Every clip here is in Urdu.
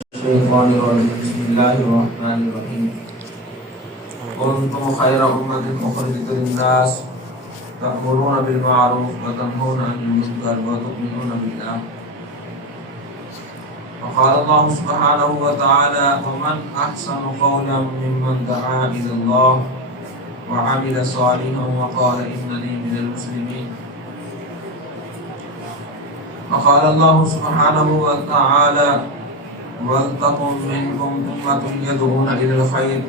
الشيطان الرجيم بسم الله الرحمن الرحيم كنتم خير أمة أخرجت للناس تأمرون بالمعروف وتنهون عن المنكر وتؤمنون بالله. وقال الله سبحانه وتعالى ومن أحسن قولا ممن دعا إلى الله وعمل صالحا وقال إنني من المسلمين. وقال الله سبحانه وتعالى وَلْتَكُنْ مِنْكُمْ أُمَّةٌ يَدْعُونَ إِلَى الْخَيْرِ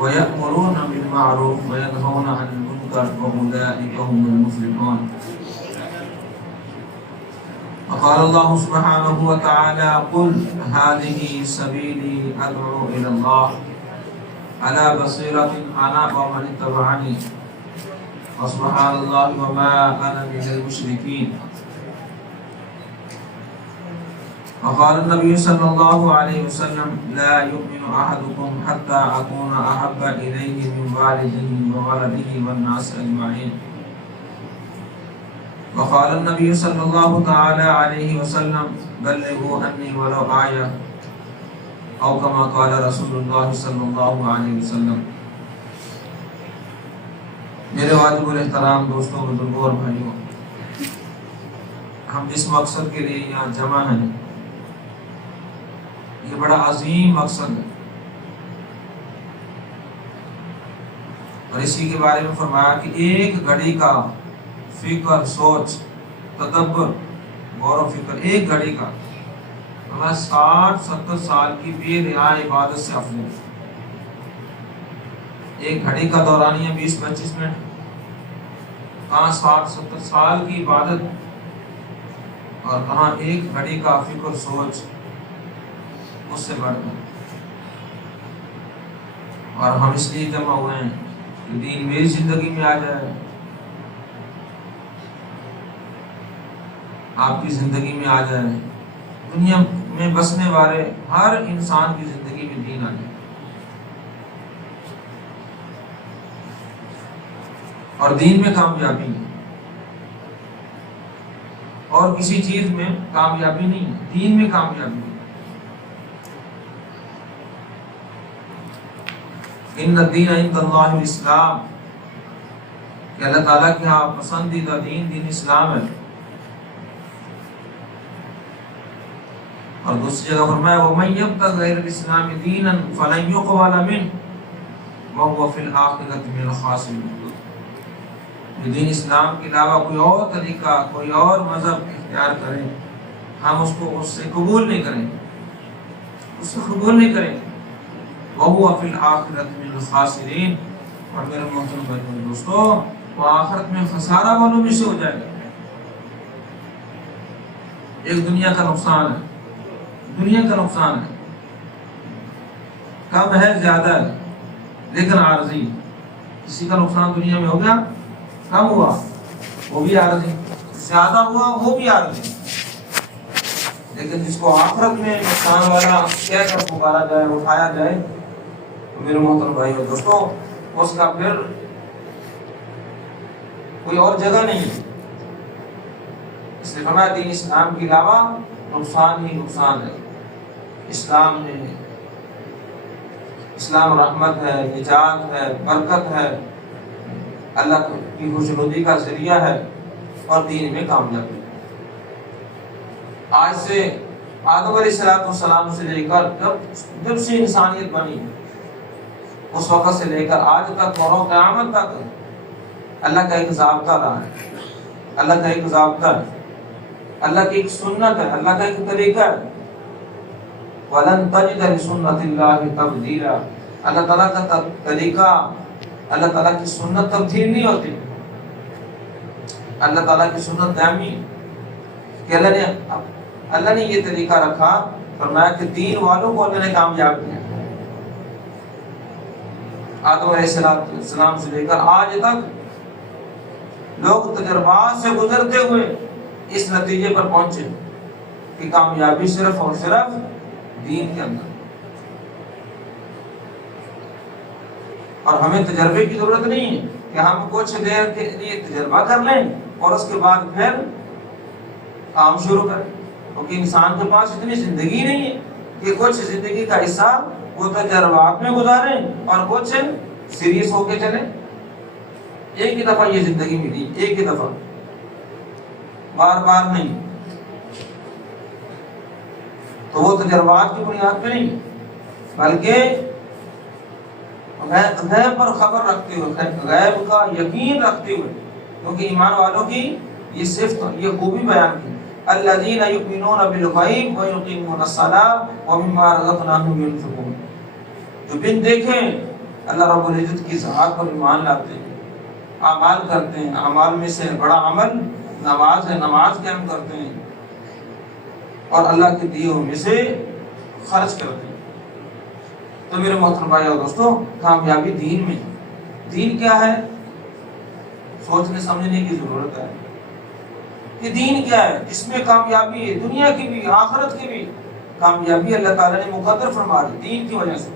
وَيَأْمُرُونَ بِالْمَعْرُوفِ وَيَنْهَوْنَ عَنِ الْمُنكَرِ وَأُولَئِكَ هُمُ الْمُفْلِحُونَ. وقال الله سبحانه وتعالى قُلْ هَٰذِهِ سَبِيلِي أَدْعُو إِلَى اللَّهِ عَلَىٰ بَصِيرَةٍ أَنَا وَمَنِ اتَّبَعَنِي وَسُبْحَانَ اللَّهِ وَمَا أَنَا مِنَ الْمُشْرِكِينَ. وقال النبي صلى الله عليه وسلم لا يؤمن أحدكم حتى أكون أحب إليه من والده وولده والناس أجمعين. وقال النبي صلى الله تعالى عليه وسلم بلغوا عني ولو آية أو كما قال رسول الله صلى الله عليه وسلم. میرے واجب الاحترام دوستوں بزرگوں اور بھائیوں، ہم جس مقصد کے لیے یہاں جمع ہیں یہ بڑا عظیم مقصد ہے، اور اسی کے بارے میں فرمایا کہ ایک گھڑی کا فکر، سوچ، تدبر، غور و فکر، ایک گھڑی کا 60-70 سال کی بے ریا عبادت سے افضل ہے۔ ایک گھڑی کا دورانیہ 20-25 منٹ، کہاں 60-70 سال کی عبادت، اور کہاں ایک گھڑی کا فکر، سوچ اس سے بڑھ گئے۔ اور ہم اس لیے جمع ہوئے ہیں کہ دین میری زندگی میں آ جائے، آپ کی زندگی میں آ جائے، دنیا میں بسنے والے ہر انسان کی زندگی میں دین آ جائے، اور دین میں کامیابی ہے، اور کسی چیز میں کامیابی نہیں ہے، دین میں کامیابی ہے۔ ان الدین عند اللہ الاسلام، کہ اللہ تعالیٰ کے ہاں پسندیدہ دین اسلام ہے۔ اور دوسری جگہ فرمایا وَمَن يَبْتَغِ غَيْرَ الْإِسْلَامِ دِينًا فَلَن يُقْبَلَ مِنْهُ وَهُوَ فِي الْآخِرَةِ مِنَ الْخَاسِرِينَ۔ دین اسلام کے علاوہ کوئی اور طریقہ، کوئی اور مذہب اختیار کریں، ہم اس سے قبول نہیں کریں، وَهُوَ فِي الْآخِرَةِ مِنَ الْخَاسِرِينَ۔ اور میرے محترم بھائیو دوستو، وہ آخرت میں خسارہ والوں میں سے ہو جائے گا۔ ایک دنیا کا نقصان ہے، کم ہے زیادہ ہے لیکن عارضی۔ کسی کا نقصان دنیا میں ہو گیا، کم ہوا وہ بھی عارضی، زیادہ ہوا وہ بھی عارضی، لیکن جس کو آخرت میں نقصان والا کہہ کر پکارا جائے، اٹھایا جائے، تو میرے محترم بھائی اور دوستوں اس کا پھر کوئی اور جگہ نہیں ہے۔ اس لیے فرمایا دین اسلام کے علاوہ نقصان ہی نقصان ہے۔ اسلام رحمت ہے، نجات ہے، برکت ہے، اللہ کی خوشنودی کا ذریعہ ہے، اور دین میں کامیابی ہے۔ آج سے آدم علیہ السلام سے لے کر جب سے انسانیت بنی اس وقت سے لے کر آج تک اور قیامت تک اللہ کا ایک ضابطہ رہا ہے، اللہ کا ایک ضابطہ ہے، اللہ کی ایک سنت ہے، اللہ کا ایک طریقہ ہے۔ وَلَن تَجِدَ لِسُنَّتِ اللَّهِ تَبْدِيلًا۔ اللہ تعالیٰ کا طریقہ، اللہ تعالیٰ کی سنت تبدیل نہیں ہوتی، اللہ تعالیٰ کی سنت دائمی کہ اللہ نے یہ طریقہ رکھا، فرمایا کہ دین والوں کو اللہ نے کامیاب کیا۔ آدم علیہ السلام سے لے کر آج تک لوگ تجربات سے گزرتے ہوئے اس نتیجے پر پہنچے کہ کامیابی صرف اور صرف دین کے اندر، اور ہمیں تجربے کی ضرورت نہیں ہے کہ ہم کچھ دیر کے لیے تجربہ کر لیں اور اس کے بعد پھر کام شروع کریں، کیونکہ انسان کے پاس اتنی زندگی نہیں ہے کہ کچھ زندگی کا حصہ وہ تجربات میں گزاریں اور کچھ سیریس ہو کے چلیں. ایک ہی دفعہ یہ زندگی ملی، ایک ہی دفعہ، بار بار نہیں. تو وہ تجربات کی بنیاد پہ نہیں بلکہ غیب پر خبر رکھتے ہوئے، غیب کا یقین رکھتے ہوئے، کیونکہ ایمان والوں کی یہ صفت، یہ خوبی بیان کی. الذین یؤمنون بالغیب ویقیمون الصلاۃ ومما رزقناہم ينفقون. جو بن دیکھیں اللہ رب العزت کی ذات پر ایمان لاتے ہیں، اعمال کرتے ہیں. اعمال میں سے بڑا عمل نماز ہے، نماز قائم کرتے ہیں اور اللہ کے دیے میں سے خرچ کرتے ہیں. تو میرے محترم بھائی اور دوستو، کامیابی دین میں، دین کیا ہے سوچنے سمجھنے کی ضرورت ہے کہ دین کیا ہے. اس میں کامیابی ہے، دنیا کی بھی آخرت کی بھی کامیابی اللہ تعالیٰ نے مقدر فرما دی دین کی وجہ سے.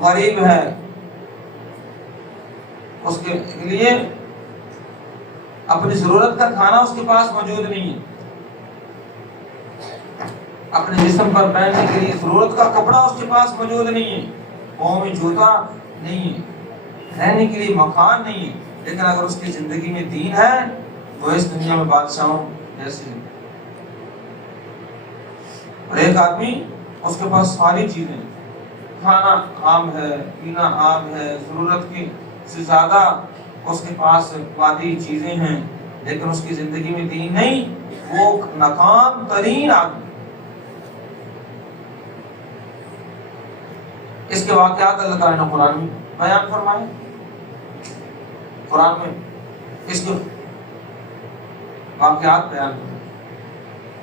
غریب ہے اس کے لیے اپنی ضرورت کا کھانا اس کے پاس موجود نہیں ہے، اپنے جسم پر پہننے کے لیے ضرورت کا کپڑا اس کے پاس موجود نہیں ہے، پاؤں میں جوتا نہیں ہے، رہنے کے لیے مکان نہیں ہے. لیکن اگر اس کی زندگی میں دین ہے تو اس دنیا میں بادشاہوں جیسے ہیں. اور ایک آدمی اس کے پاس ساری چیزیں، کھانا عام ہے، پینا عام ہے، ضرورت کی سے زیادہ اس کے پاس مادی چیزیں ہیں، لیکن اس کی زندگی میں دین نہیں، وہ ناکام ترین آدمی. اس کے واقعات اللہ تعالیٰ نے قرآن میں بیان فرمائے. قرآن میں اس کے واقعات بیان کرتے.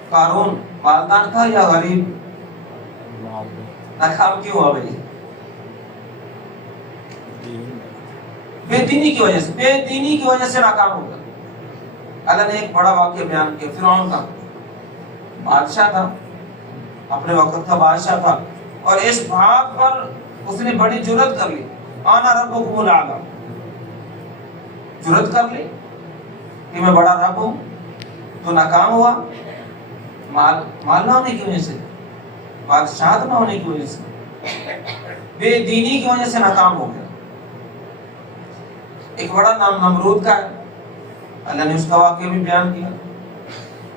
قارون مالدار تھا یا غریب؟ ناکام کیوں ہوا بھائی؟ بے دینی کی وجہ سے، بے دینی کی وجہ سے ناکام ہو گیا. اللہ نے ایک بڑا واقعہ بیان کیا. فرعون کا بادشاہ تھا، اپنے وقت کا بادشاہ تھا، اور اس بات پر اس نے بڑی جرات کر لی، انا ربکم الاعلی، جرات کر لی کہ میں بڑا رب ہوں. تو ناکام ہوا، مال نہ ہونے کی وجہ سے، بادشاہت نہ ہونے کی وجہ سے، بے دینی کی وجہ سے ناکام ہو گیا. ایک بڑا نام نمرود کا ہے، اللہ نے اس کا واقعہ بھی بیان کیا.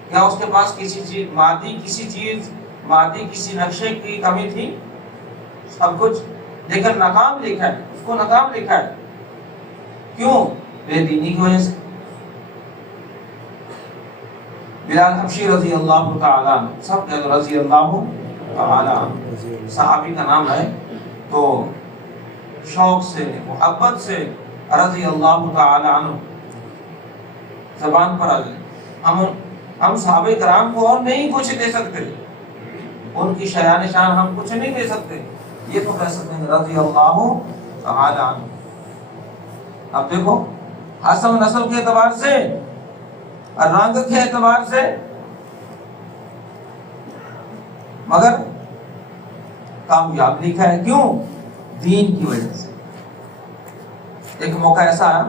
کیا اس کے پاس کسی چیز مادی کسی نقشے کی کمی تھی؟ سب کچھ، لیکن ناکام لکھا ہے، اس کو ناکام لکھا ہے. کیوں؟ بے دینی کی وجہ سے. بلال حبشی رضی اللہ تعالی عنہ، سب کہتے ہیں رضی اللہ تعالی عنہ، صحابی کا نام ہے. تو شوق سے، محبت سے رضی اللہ تعالی عنہ زبان پر آ جائے. ہم صحابہ کرام کو اور نہیں کچھ دے سکتے، ان کی شایان شان ہم کچھ نہیں دے سکتے، یہ تو کہہ سکتے ہیں رضی اللہ تعالی عنہ. اب دیکھو، حسب و نسل کے اعتبار سے اور رنگ کے اعتبار سے، مگر کامیاب لکھا ہے. کیوں؟ دین کی وجہ سے. ایک موقع ایسا ہے،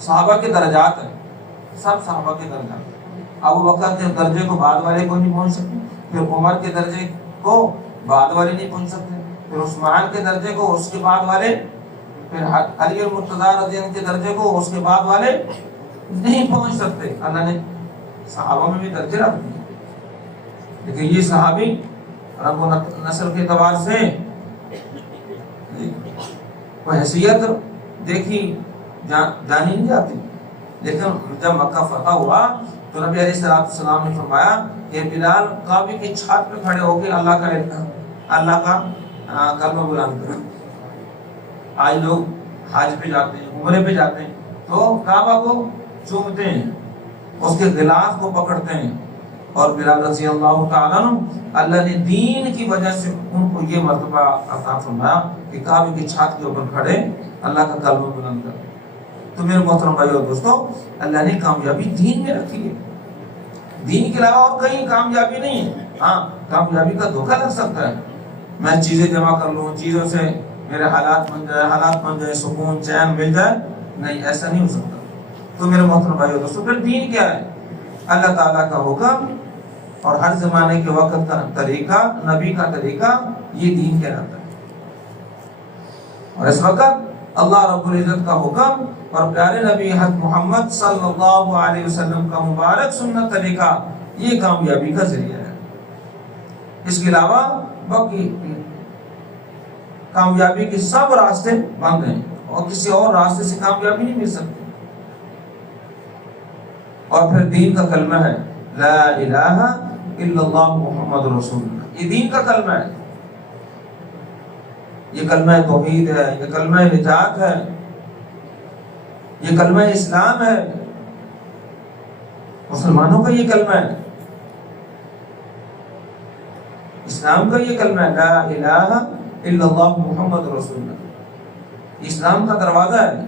صحابہ کے درجات ہیں، سب صحابہ کے درجات. ابو بکر کے درجے کو بعد والے کو نہیں پہنچ سکتے، پھر عمر کے درجے کو بعد والے نہیں پہنچ سکتے، پھر عثمان کے درجے کو اس کے بعد والے، پھر علی المرتضیٰ رضی اللہ کے درجے کو اس کے بعد والے نہیں پہنچ سکتے. اللہ نے صحابہ میں بھی درجے رکھ دیے، لیکن یہ صحابی رنگ و نسل کے اعتبار سے وہ حیثیت دیکھی جانی نہیں جاتی. لیکن جب مکہ فتح ہوا تو نبی علیہ السلام نے فرمایا کہ بلال کعبے کی چھت پہ کھڑے ہو کے اللہ کا کلمہ بلند کرو. آج لوگ حج پہ جاتے ہیں، عمرے پہ جاتے ہیں، تو کعبہ کو چومتے ہیں، اس کے غلاف کو پکڑتے ہیں. اور بلال رضی اللہ تعالیٰ عنہ، اللہ نے دین کی وجہ سے ان کو یہ مرتبہ عطا فرمایا کہ کعبے کی چھت کے اوپر کھڑے اللہ کا کلمہ بلند کریں. تو میرے محترم بھائی اور دوستو، اللہ نے کامیابی دین میں رکھی ہے. دین کے علاوہ اور کہیں کامیابی نہیں ہے. ہاں، کامیابی کا دھوکہ لگ سکتا ہے، میں چیزیں جمع کر لوں، چیزوں سے میرے حالات بن جائے، سکون چین مل جائے. نہیں، ایسا نہیں ہو سکتا. تو میرے محترم بھائی اور دوستو، پھر دین کیا ہے؟ اللہ تعالیٰ کا حکم اور ہر زمانے کے وقت کا طریقہ، نبی کا طریقہ، یہ دین کہلاتا ہے۔ اور اس وقت اللہ رب العزت کا حکم اور پیارے نبی حضرت محمد صلی اللہ علیہ وسلم کا مبارک سنت طریقہ یہ کامیابی کا ذریعہ ہے۔ اس کے علاوہ باقی کامیابی کے سب راستے بند ہیں اور کسی اور راستے سے کامیابی نہیں مل سکتی۔ اور پھر دین کا کلمہ ہے لا الہ الا اللہ محمد رسول اللہ، یہ دین کا کلمہ ہے، یہ کلمہ توحید ہے، یہ کلمہ نجات ہے، یہ کلمہ اسلام ہے، مسلمانوں کا یہ کلمہ ہے، اسلام کا یہ کلمہ ہے لا الہ الا اللہ محمد رسول اللہ، اسلام کا دروازہ ہے۔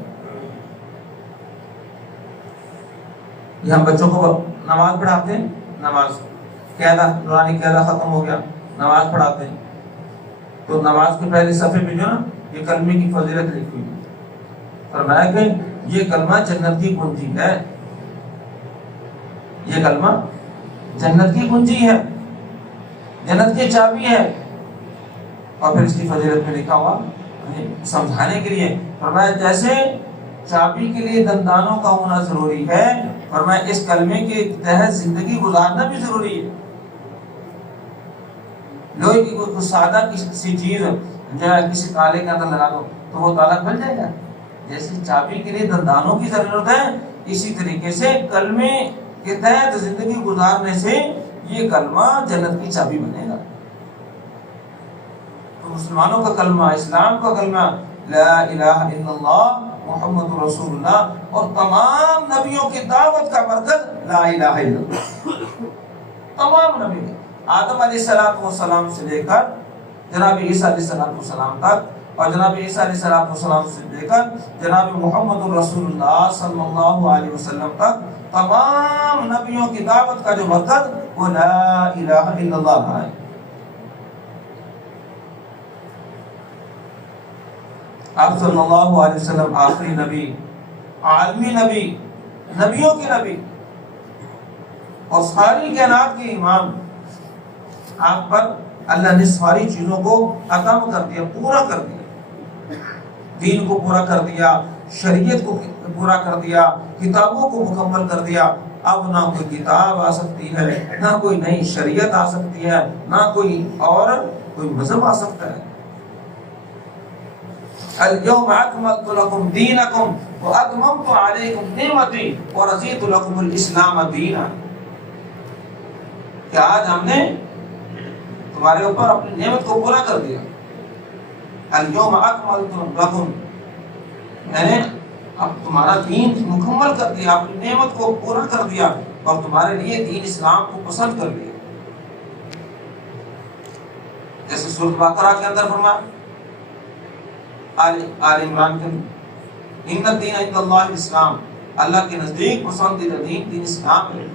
یہ ہم بچوں کو نماز پڑھاتے ہیں، نماز قاعدہ نورانی قاعدہ ختم ہو گیا، نماز پڑھاتے ہیں تو نماز کے پہلے صفحے میں جو نا یہ کلمے کی فضیلت لکھی ہوئی ہے، فرمایا کہ یہ کلمہ جنت کی کنجی ہے، یہ کلمہ جنت کی کنجی ہے، جنت کی چابی ہے۔ اور پھر اس کی فضیلت میں لکھا ہوا سمجھانے کے لیے فرمایا جیسے چابی کے لیے دندانوں کا ہونا ضروری ہے، فرمایا اس کلمے کے تحت زندگی گزارنا بھی ضروری ہے۔ لوہے کی کوئی سادہ کسی چیز جو ہے کسی تالے کے اندر لگا دو تو وہ تالا کھل جائے گا، جیسے چابی کے لیے دندانوں کی ضرورت ہے، اسی طریقے سے کلمے کے تحت زندگی گزارنے سے یہ کلمہ جنت کی چابی بنے گا۔ تو مسلمانوں کا کلمہ، اسلام کا کلمہ لا الہ الا اللہ محمد رسول اللہ، اور تمام نبیوں کی دعوت کا مرکز لا الہ الا اللہ، تمام نبی آدم علیہ السلام سے لے کر جناب عیسیٰ علیہ السلام تک، اور جناب عیسیٰ علیہ السلام سے لے کر جناب محمد رسول اللہ صلی اللہ علیہ وسلم تک، تمام نبیوں کی دعوت کا جو مرکز وہ لا الہ الا اللہ ہے۔ آپ صلی اللہ علیہ وسلم آخری نبی، عالمی نبی، نبیوں کے نبی اور ساری کائنات کے امام، آپ پر اللہ نے ساری چیزوں کو ختم کر دیا، پورا کر دیا، دین کو پورا کر دیا، شریعت کو پورا کر دیا، کتابوں کو مکمل کر دیا۔ اب نہ کوئی کتاب آ سکتی ہے، نہ کوئی نئی شریعت آ سکتی ہے، نہ کوئی اور کوئی مذہب آ سکتا ہے۔ اليوم اکملت لکم دینکم واتممت علیکم نعمتی ورضیت لکم الاسلام دینا، کہ آج ہم نے تمہارے اوپر اپنی نعمت کو پورا کر دیا۔ اليوم اکملت لکم، میں نے اب تمہارا دین مکمل کر دیا، اپنی نعمت کو پورا کر دیا اور تمہارے لیے دین اسلام کو پسند کر دیا۔ جیسے سورۃ بقرہ کے اندر فرمایا، آل عمران کے اندر، ان الدین عند اللہ الاسلام، اللہ کے نزدیک پسندیدہ دین دین اسلام ہے۔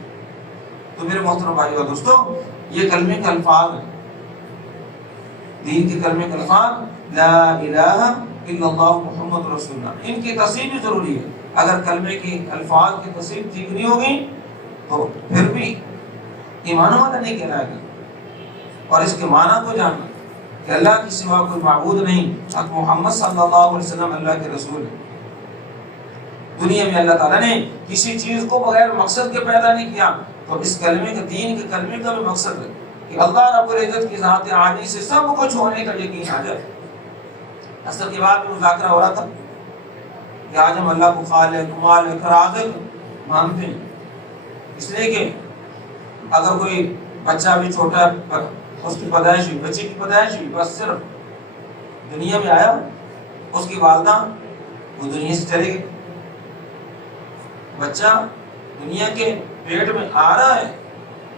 تو میرے محترم بھائیو اور دوستو، یہ کلمے کے الفاظ ہیں، دین کے کلمے کے الفاظ لا الہ الا اللہ محمد رسول اللہ، ان کی تصحیح بھی ضروری ہے۔ اگر کلمے کے الفاظ کی تصحیح ٹھیک نہیں ہوگی تو پھر بھی ایمان والا نہیں کہلائے گا۔ اور اس کے معنی کو جاننا کہ اللہ کے سوا کوئی معبود نہیں، محمد صلی اللہ علیہ وسلم اللہ کے رسول ہے۔ دنیا میں اللہ تعالیٰ نے کسی چیز کو بغیر مقصد کے پیدا نہیں کیا، تو اس کلمے کا، دین کے کلمے کا بھی مقصد ہے کہ اللہ رب العزت کی ذات عالی سے سب کچھ ہونے کا یقین آ جائے۔ اصل کی بات میں مذاکرہ ہو رہا تھا کہ آج ہم اللہ کو خالق، مالک، رازق مانتے ہیں، اس لیے کہ اگر کوئی بچہ بھی چھوٹا ہے، اس کی پیدائش ہوئی، بچے کی پیدائش ہوئی، بس صرف دنیا میں آیا، اس کی والدہ وہ دنیا سے چلے گئی، بچہ دنیا کے پیٹ میں آ رہا ہے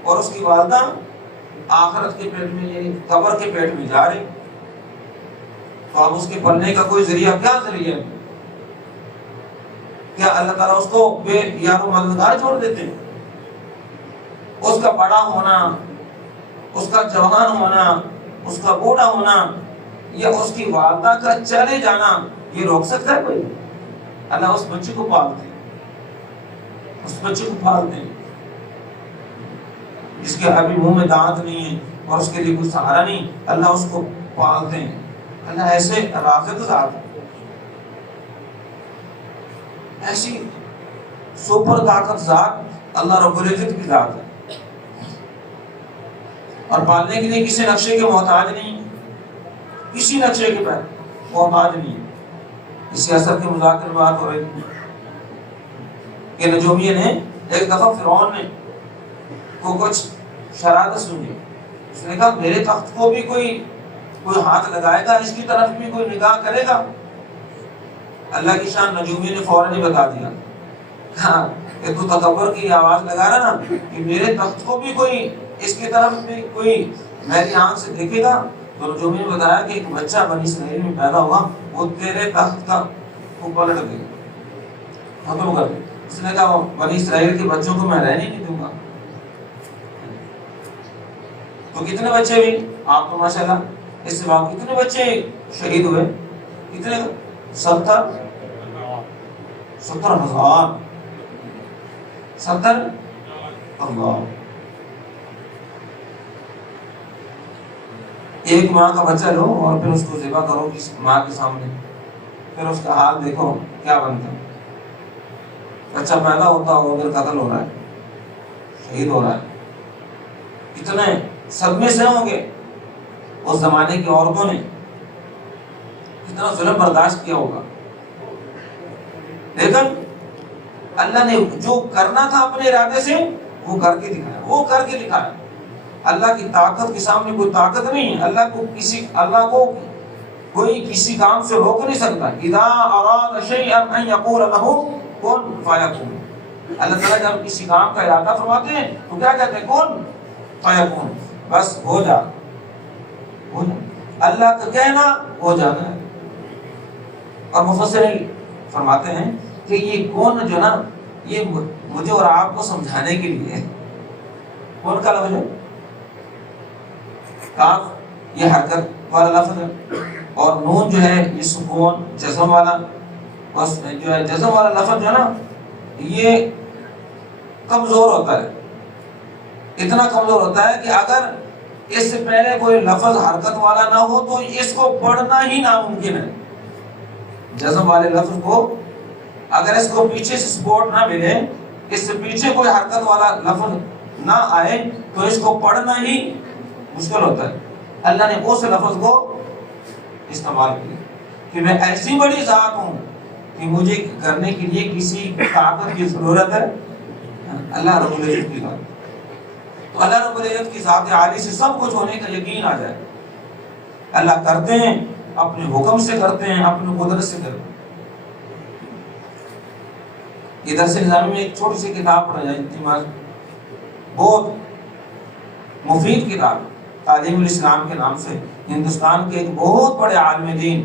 اور اس کی والدہ آخرت کے پیٹ میں، یعنی قبر کے پیٹ میں جا رہی، تو اب اس کے پلنے کا کوئی ذریعہ، کیا ذریعہ ہے؟ کیا اللہ تعالیٰ اس کو بے یار و مددگار چھوڑ دیتے ہیں؟ اس کا بڑا ہونا، اس کا جوان ہونا، اس کا بوڑھا ہونا، یا اس کی والدہ کا چلے جانا، یہ روک سکتا ہے کوئی؟ اللہ اس بچے کو پالتے ہیں، اس بچے کو پالتے ہیں۔ جس کے ابھی منہ میں دانت نہیں ہے اور اس کے لیے کوئی سہارا نہیں، اللہ اس کو پالتے ہیں۔ اللہ ایسے رازق ذات ہے، ایسی سپر طاقت ذات اللہ رب العزت کی ذات ہے، اور پالنے کے لیے کسی نقشے کے محتاج نہیں، کسی نقشے کے محتاج نہیں۔ اسی اثر کے مذاکر میں بات ہو رہی تھی کہ نجومیہ نے ایک دفعہ فرعون نے کو کچھ شرارت سنی، اس نے کہا میرے تخت کو بھی کوئی ہاتھ لگائے گا، اس کی طرف بھی کوئی نگاہ کرے گا؟ اللہ کی شان نجومی نے فوراً ہی بتا دیا، ہاں کہ تو تکبر کی آواز لگا رہا نا کہ میرے تخت کو بھی کوئی اس کی طرف بھی کوئی میری آنکھ سے دیکھے گا؟ تو نجومی نے بتایا کہ ایک بچہ بنی اسرائیل میں پیدا ہوا، وہ تیرے تخت کا پلٹ دے گا، ختم کر دے۔ اس نے کہا بنی اسرائیل کے بچوں کو میں رہنے نہیں دوں گا۔ تو کتنے بچے بھی آپ کو ماشاءاللہ اس سے بعد کتنے بچے شہید ہوئے؟ کتنے؟ 70,000 اللہ۔ ایک ماں کا بچہ لو اور پھر اس کو ذبح کرو کس ماں کے سامنے، پھر اس کا حال دیکھو کیا بنتا ہے۔ بچہ پیدا ہوتا ہے ادھر قتل ہو رہا ہے، شہید ہو رہا ہے، کتنے صدمے سے ہوں گے۔ اس زمانے کی عورتوں نے کتنا ظلم برداشت کیا ہوگا، لیکن اللہ نے جو کرنا تھا اپنے ارادے سے وہ کر کے دکھایا، اللہ کی طاقت کے سامنے کوئی طاقت نہیں ہے۔ اللہ کو کوئی کسی کام سے روک نہیں سکتا۔ اذا اراد شیئا ان یقول له کن فیکون۔ اللہ تعالیٰ جب کسی کام کا ارادہ فرماتے ہیں تو کیا کہتے ہیں؟ کن فیکون، بس ہو جا۔ اللہ کا کہنا ہو جانا ہے۔ اور مفسرین فرماتے ہیں کہ یہ کون جو نا یہ مجھے اور آپ کو سمجھانے کے لیے ہے۔ کون کا لفظ ہے؟ کاف یہ حرکت والا لفظ ہے، اور نون جو ہے یہ سکون جزم والا، اور جو ہے جزم والا لفظ جو ہے نا یہ کمزور ہوتا ہے، اتنا کمزور ہوتا ہے کہ اگر اس سے پہلے کوئی لفظ حرکت والا نہ ہو تو اس کو پڑھنا ہی ناممکن ہے۔ جزم والے لفظ کو اگر اس کو پیچھے سے سپورٹ نہ ملے، اس سے پیچھے کوئی حرکت والا لفظ نہ آئے تو اس کو پڑھنا ہی مشکل ہوتا ہے۔ اللہ نے اس لفظ کو استعمال کیا کہ میں ایسی بڑی ذات ہوں کہ مجھے کرنے کے لیے کسی طاقت کی ضرورت ہے۔ اللہ رب العزت کی ذات، تو اللہ رب العزت کی ذات عالی سے سب کچھ ہونے کا یقین آ جائے۔ اللہ کرتے ہیں اپنے حکم سے، کرتے ہیں اپنے قدرت سے کرتے ہیں۔ یہ درس نظامی میں ایک چھوٹی سی کتاب پڑھا جائے، بہت مفید کتاب تعلیم الاسلام کے نام سے، ہندوستان کے ایک بہت بڑے عالم دین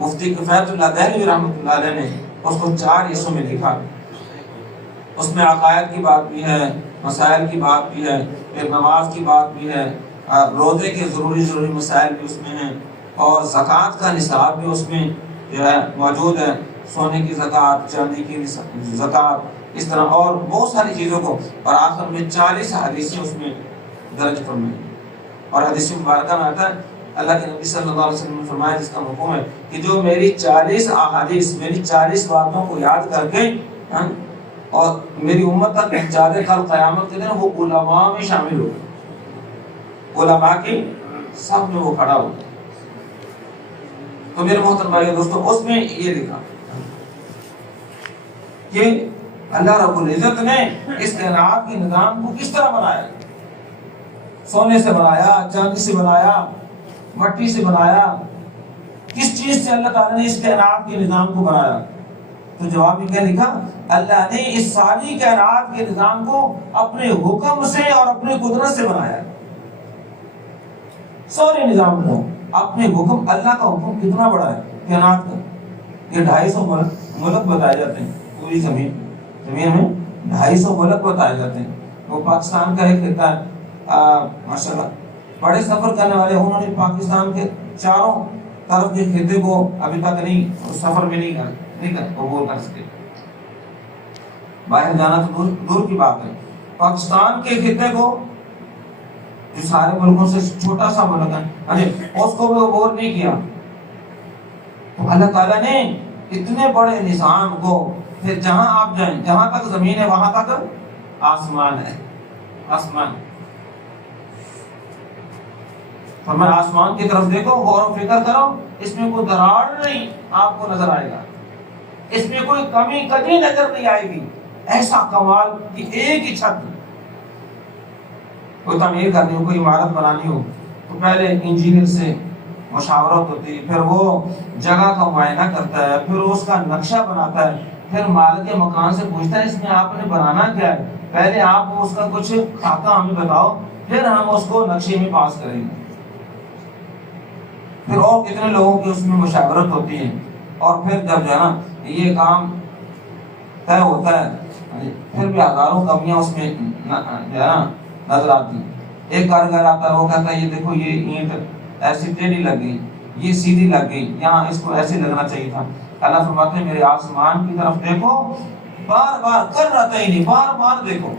مفتی کفایت اللہ دہلوی رحمۃ اللہ علیہ نے اس کو 4 حصوں میں لکھا۔ اس میں عقائد کی بات بھی ہے، مسائل کی بات بھی ہے، پھر نماز کی بات بھی ہے، روزے کے ضروری مسائل بھی اس میں ہیں، اور زکوٰۃ کا نصاب بھی اس میں جو ہے موجود ہے، سونے کی زکوٰۃ، چاندی کی زکوٰۃ، اس طرح اور بہت ساری چیزوں کو، اور آخر میں 40 حدیثیں اس میں درج فرمائی۔ اور حدیث مبارکہ میں آتا ہے اللہ کے نبی صلی اللہ علیہ وسلم نے فرمایا، جس کا مفہوم ہے کہ جو میری 40 احادیث، میری 40 باتوں کو یاد کر کے اور میری امت تک پہنچا دے، کل قیامت کے دن وہ علماء میں شامل ہو، علماء کی سب میں وہ کھڑا ہو۔ تو میرے محترم بھائی دوستو، اس میں یہ لکھا کہ اللہ رب العزت نے اس کائنات کے نظام کو کس طرح بنایا، سونے سے بنایا، چاندی سے بنایا، مٹی سے بنایا، کس چیز سے اللہ تعالیٰ نے اس کائنات کے نظام کو بنایا؟ تو جواب میں کیا لکھا؟ اللہ نے اس ساری کائنات کے نظام کو اپنے حکم سے اور اپنے قدرت سے بنایا۔ سارے نظام کو اپنے حکم، اللہ کا حکم کتنا بڑا ہے کائنات کا، یہ 250 ملک بتائے جاتے ہیں، پوری زمین میں 250 ملک بتائے جاتے ہیں۔ وہ پاکستان کا ایک خطہ ہے، ماشاءاللہ بڑے سفر کرنے والے انہوں نے پاکستان کے چاروں طرف کے خطے کو ابھی تک نہیں سفر میں نہیں عبور کر سکے، باہر جانا تو دور کی بات ہے۔ پاکستان کے خطے کو جو سارے ملکوں سے چھوٹا سا ملک ہے، اس کو بھی عبور نہیں کیا. تو اللہ تعالیٰ نے اتنے بڑے نظام کو، پھر جہاں آپ جائیں، جہاں تک زمین ہے وہاں تک آسمان ہے. آسمان، فرمایا آسمان کی طرف دیکھو، غور و فکر کرو، اس میں کوئی دراڑ نہیں آپ کو نظر آئے گا، اس میں کوئی کمی کبھی نظر نہیں آئے گی. ایسا کمال کہ ایک ہی چھت، کوئی تعمیر کرنی ہو، کوئی عمارت بنانی ہو تو پہلے انجینئر سے مشاورت ہوتی ہے، پھر وہ جگہ کا معائنہ کرتا ہے، پھر اس کا نقشہ بناتا ہے، پھر مالک مکان سے پوچھتا ہے اس میں آپ نے بنانا کیا ہے، پہلے آپ اس کا کچھ خاکہ ہمیں بتاؤ، پھر ہم اس کو نقشے میں پاس کریں گے. پھر اور کتنے لوگوں کی اس میں مشاورت ہوتی ہے، اور پھر جب جو ہے نا یہ کام طے ہوتا ہے، پھر بھی ہزاروں کمیاں اس میں جو ہے نا نظر آتی ہیں. ایک کارگر آتا ہے، وہ کہتا ہے یہ دیکھو یہ اینٹ ایسی ٹیڑھی لگ گئی، یہ سیدھی لگ گئی، یہاں اس کو ایسے لگنا چاہیے تھا. اللہ فرماتے ہیں میرے آسمان کی طرف دیکھو، بار بار کر رہتا ہی نہیں، بار بار دیکھو.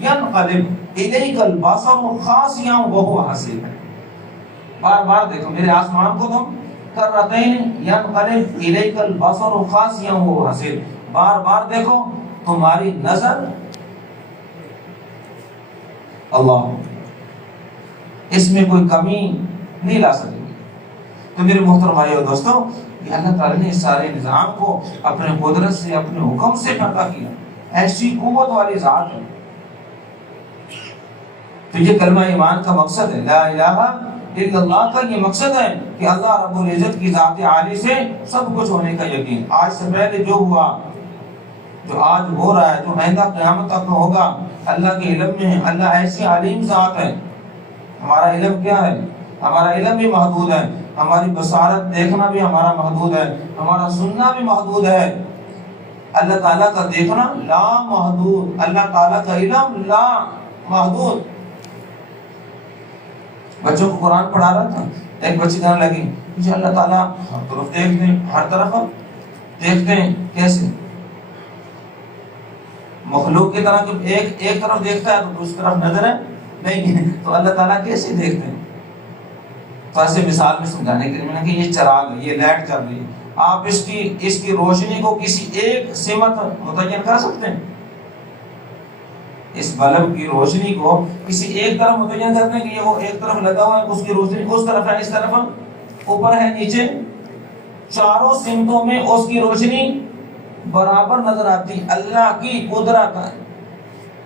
ینقلب الیک البصر خاسئا وهو حسیر، بار بار دیکھو میرے آسمان کو تم کر رہتے ہیں. ینقلب الیک البصر خاسئا وهو حسیر، بار بار دیکھو، تمہاری نظر اللہ اس میں کوئی کمی نہیں لا سکے گی. تو میرے محترم بھائیو اور دوستو، یہ اللہ تعالیٰ نے اس سارے نظام کو اپنے قدرت سے، اپنے حکم سے پیدا کیا. ایسی قوت والی ذات ہے. تو یہ کلمہ ایمان کا مقصد ہے، لا الہ الا اللہ کا یہ مقصد ہے کہ اللہ رب العزت کی ذات عالی سے سب کچھ ہونے کا یقین. آج سے پہلے جو ہوا، جو آج ہو رہا ہے، جو آئندہ قیامت تک ہوگا، اللہ کے علم میں ہے. اللہ ایسی علیم ذات ہے. ہمارا علم کیا ہے؟ ہمارا علم بھی محدود ہے، ہماری بصارت دیکھنا بھی ہمارا محدود ہے، ہمارا سننا بھی محدود ہے. اللہ تعالیٰ کا دیکھنا لا محدود، اللہ تعالیٰ کا علم لا محدود. بچوں کو قرآن پڑھا رہا تھا، ایک بچی کہنے لگی مجھے اللہ تعالیٰ ہر طرف دیکھتے ہیں، ہر طرف دیکھتے ہیں. کیسے؟ مخلوق کی طرح کہ ایک طرف دیکھتا ہے تو دوسری طرف نظر ہے نہیں، تو اللہ تعالیٰ کیسے دیکھتے ہیں؟ تو ایسے مثال میں سمجھانے کے لیے میں نے کہ یہ چراغ ہے، یہ لائٹ چل رہی ہے، آپ اس کی روشنی کو کسی ایک سمت متعین کر سکتے ہیں؟ اس بلب کی روشنی کو کسی ایک طرف متعین کرتے ہیں کہ یہ وہ ایک طرف لگا ہوا ہے، اس کی روشنی اس طرف ہے، اس طرف اوپر ہے، نیچے، چاروں سمتوں میں اس کی روشنی برابر نظر آتی. اللہ کی قدرت ہے،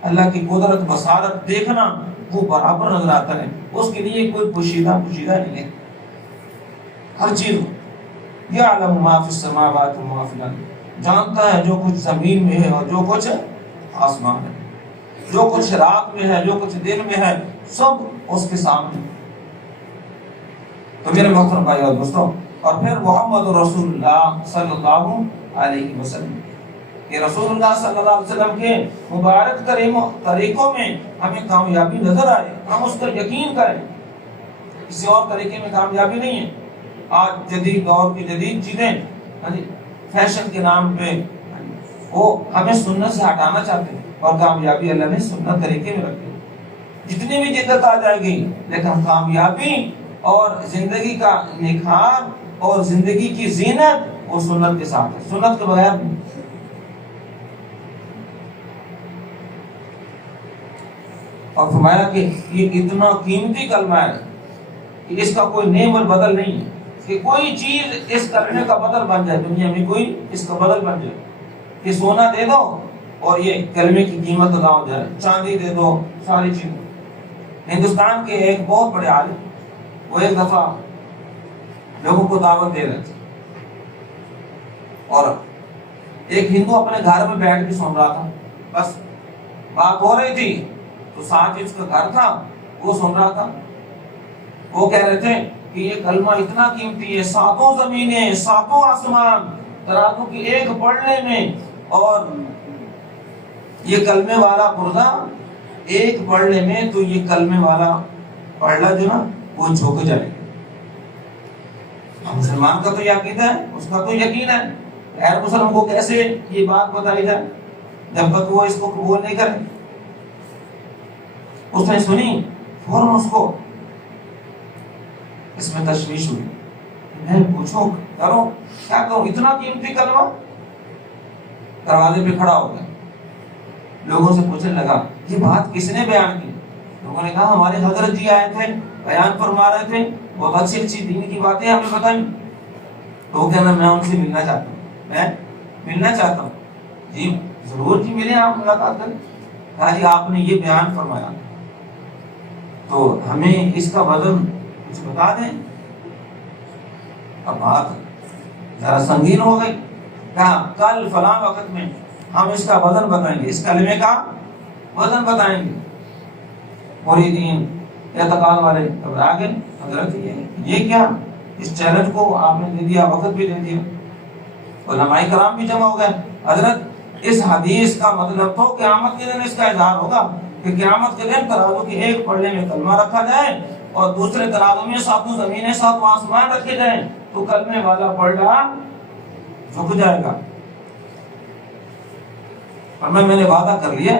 اللہ کی قدرت، بصارت، دیکھنا وہ برابر نظر آتا ہے. اس کے لیے کوئی پوشیدہ نہیں ہے. ہر چیز یعلم ما فی السماوات و ما فی الارض، جانتا ہے جو کچھ زمین میں ہے اور جو کچھ آسمان ہے، جو کچھ رات میں ہے، جو کچھ دن میں ہے، سب اس کے سامنے. تو میرے محترم بھائی اور دوستوں، اور پھر محمد رسول اللہ صلی اللہ علیہ وسلم، کہ رسول اللہ صلی اللہ علیہ وسلم کے مبارک طریقوں میں ہمیں کامیابی نظر آئے، ہم اس پر یقین کریں. کسی اور طریقے میں کامیابی نہیں ہے. آج جدید دور کی جدید چیزیں فیشن کے نام پہ وہ ہمیں سنت سے ہٹانا چاہتے ہیں، اور کامیابی اللہ نے سنت طریقے میں رکھی. جتنی بھی جدت آ جائے گی، لیکن کامیابی اور زندگی کا نکھار اور زندگی کی زینت وہ سنت کے ساتھ ہے، سنت کے بغیر نہیں. اور فرمایا کہ یہ اتنا قیمتی کلمہ ہے کہ اس کا کوئی نیم اور بدل نہیں ہے، کہ کوئی چیز اس کلمے کا بدل بن جائے، دنیا میں کوئی اس کا بدل بن جائے کہ سونا دے دو اور یہ کلمے کی قیمت ادا ہو جائے، چاندی دے دو، ساری چیزیں. ہندوستان کے ایک بہت بڑے عالم، وہ ایک دفعہ لوگوں کو دعوت دے رہے تھے، اور ایک ہندو اپنے گھر میں بیٹھ کے سن رہا تھا. بس بات ہو رہی تھی تو ساتھ اس کا گھر تھا، وہ سن رہا تھا. وہ کہہ رہے تھے کہ یہ کلمہ اتنا قیمتی ہے، 7 زمینیں 7 آسمان ترازو کی ایک پڑھنے میں، اور یہ کلمے والا پردہ ایک پڑھنے میں، تو یہ کلمے والا پڑھنا جو نا وہ جھک جائے. مسلمان کا تو یہ عقیدہ ہے، اس کا تو یقین ہے. غیر مسلم کو کیسے یہ بات بتائی جائے جب تک وہ اس کو قبول نہیں کرے؟ اس نے سنی، فوراً اس کو اس میں تشویش ہوئی، میں پوچھوں کروں کیا کروں، اتنا قیمتی کلمہ؟ دروازے پہ کھڑا ہو گیا، لوگوں سے پوچھنے لگا یہ بات کس نے بیان کی؟ لوگوں نے کہا ہمارے حضرت جی آئے تھے، بیان فرما رہے تھے، بہت اچھی اچھی دین کی باتیں ہمیں بتائیں۔ تو وہ کہنا میں ان سے ملنا چاہتا ہوں، میں ملنا چاہتا ہوں۔ جی ضرور جی ملیں، آپ ملاقات کریں۔ کہا جی آپ نے یہ بیان فرمایا تو ہمیں اس کا وزن کچھ بتا دیں۔ اب بات ذرا سنگین ہو گئی، کہا کل فلاں وقت میں ہم اس کا وزن بتائیں گے، اس کلمے کا وزن بتائیں گے۔ مریدین اعتقاد والے گھبرا گئے، حضرت یہ کیا، اس چیلنج کو آپ نے دے دیا، وقت بھی دے دیا۔ علماء کرام بھی جمع ہو گئے، حضرت اس حدیث کا مطلب تو قیامت کے دن اس کا اظہار ہوگا کہ قیامت کے دن ترازو کے ایک پلڑے میں کلمہ رکھا جائے اور دوسرے ترازو میں ساتوں زمینیں ساتوں آسمان رکھے جائیں، تو کلمے والا پلڑا جھک جائے گا۔ اور میں نے وعدہ کر لیا،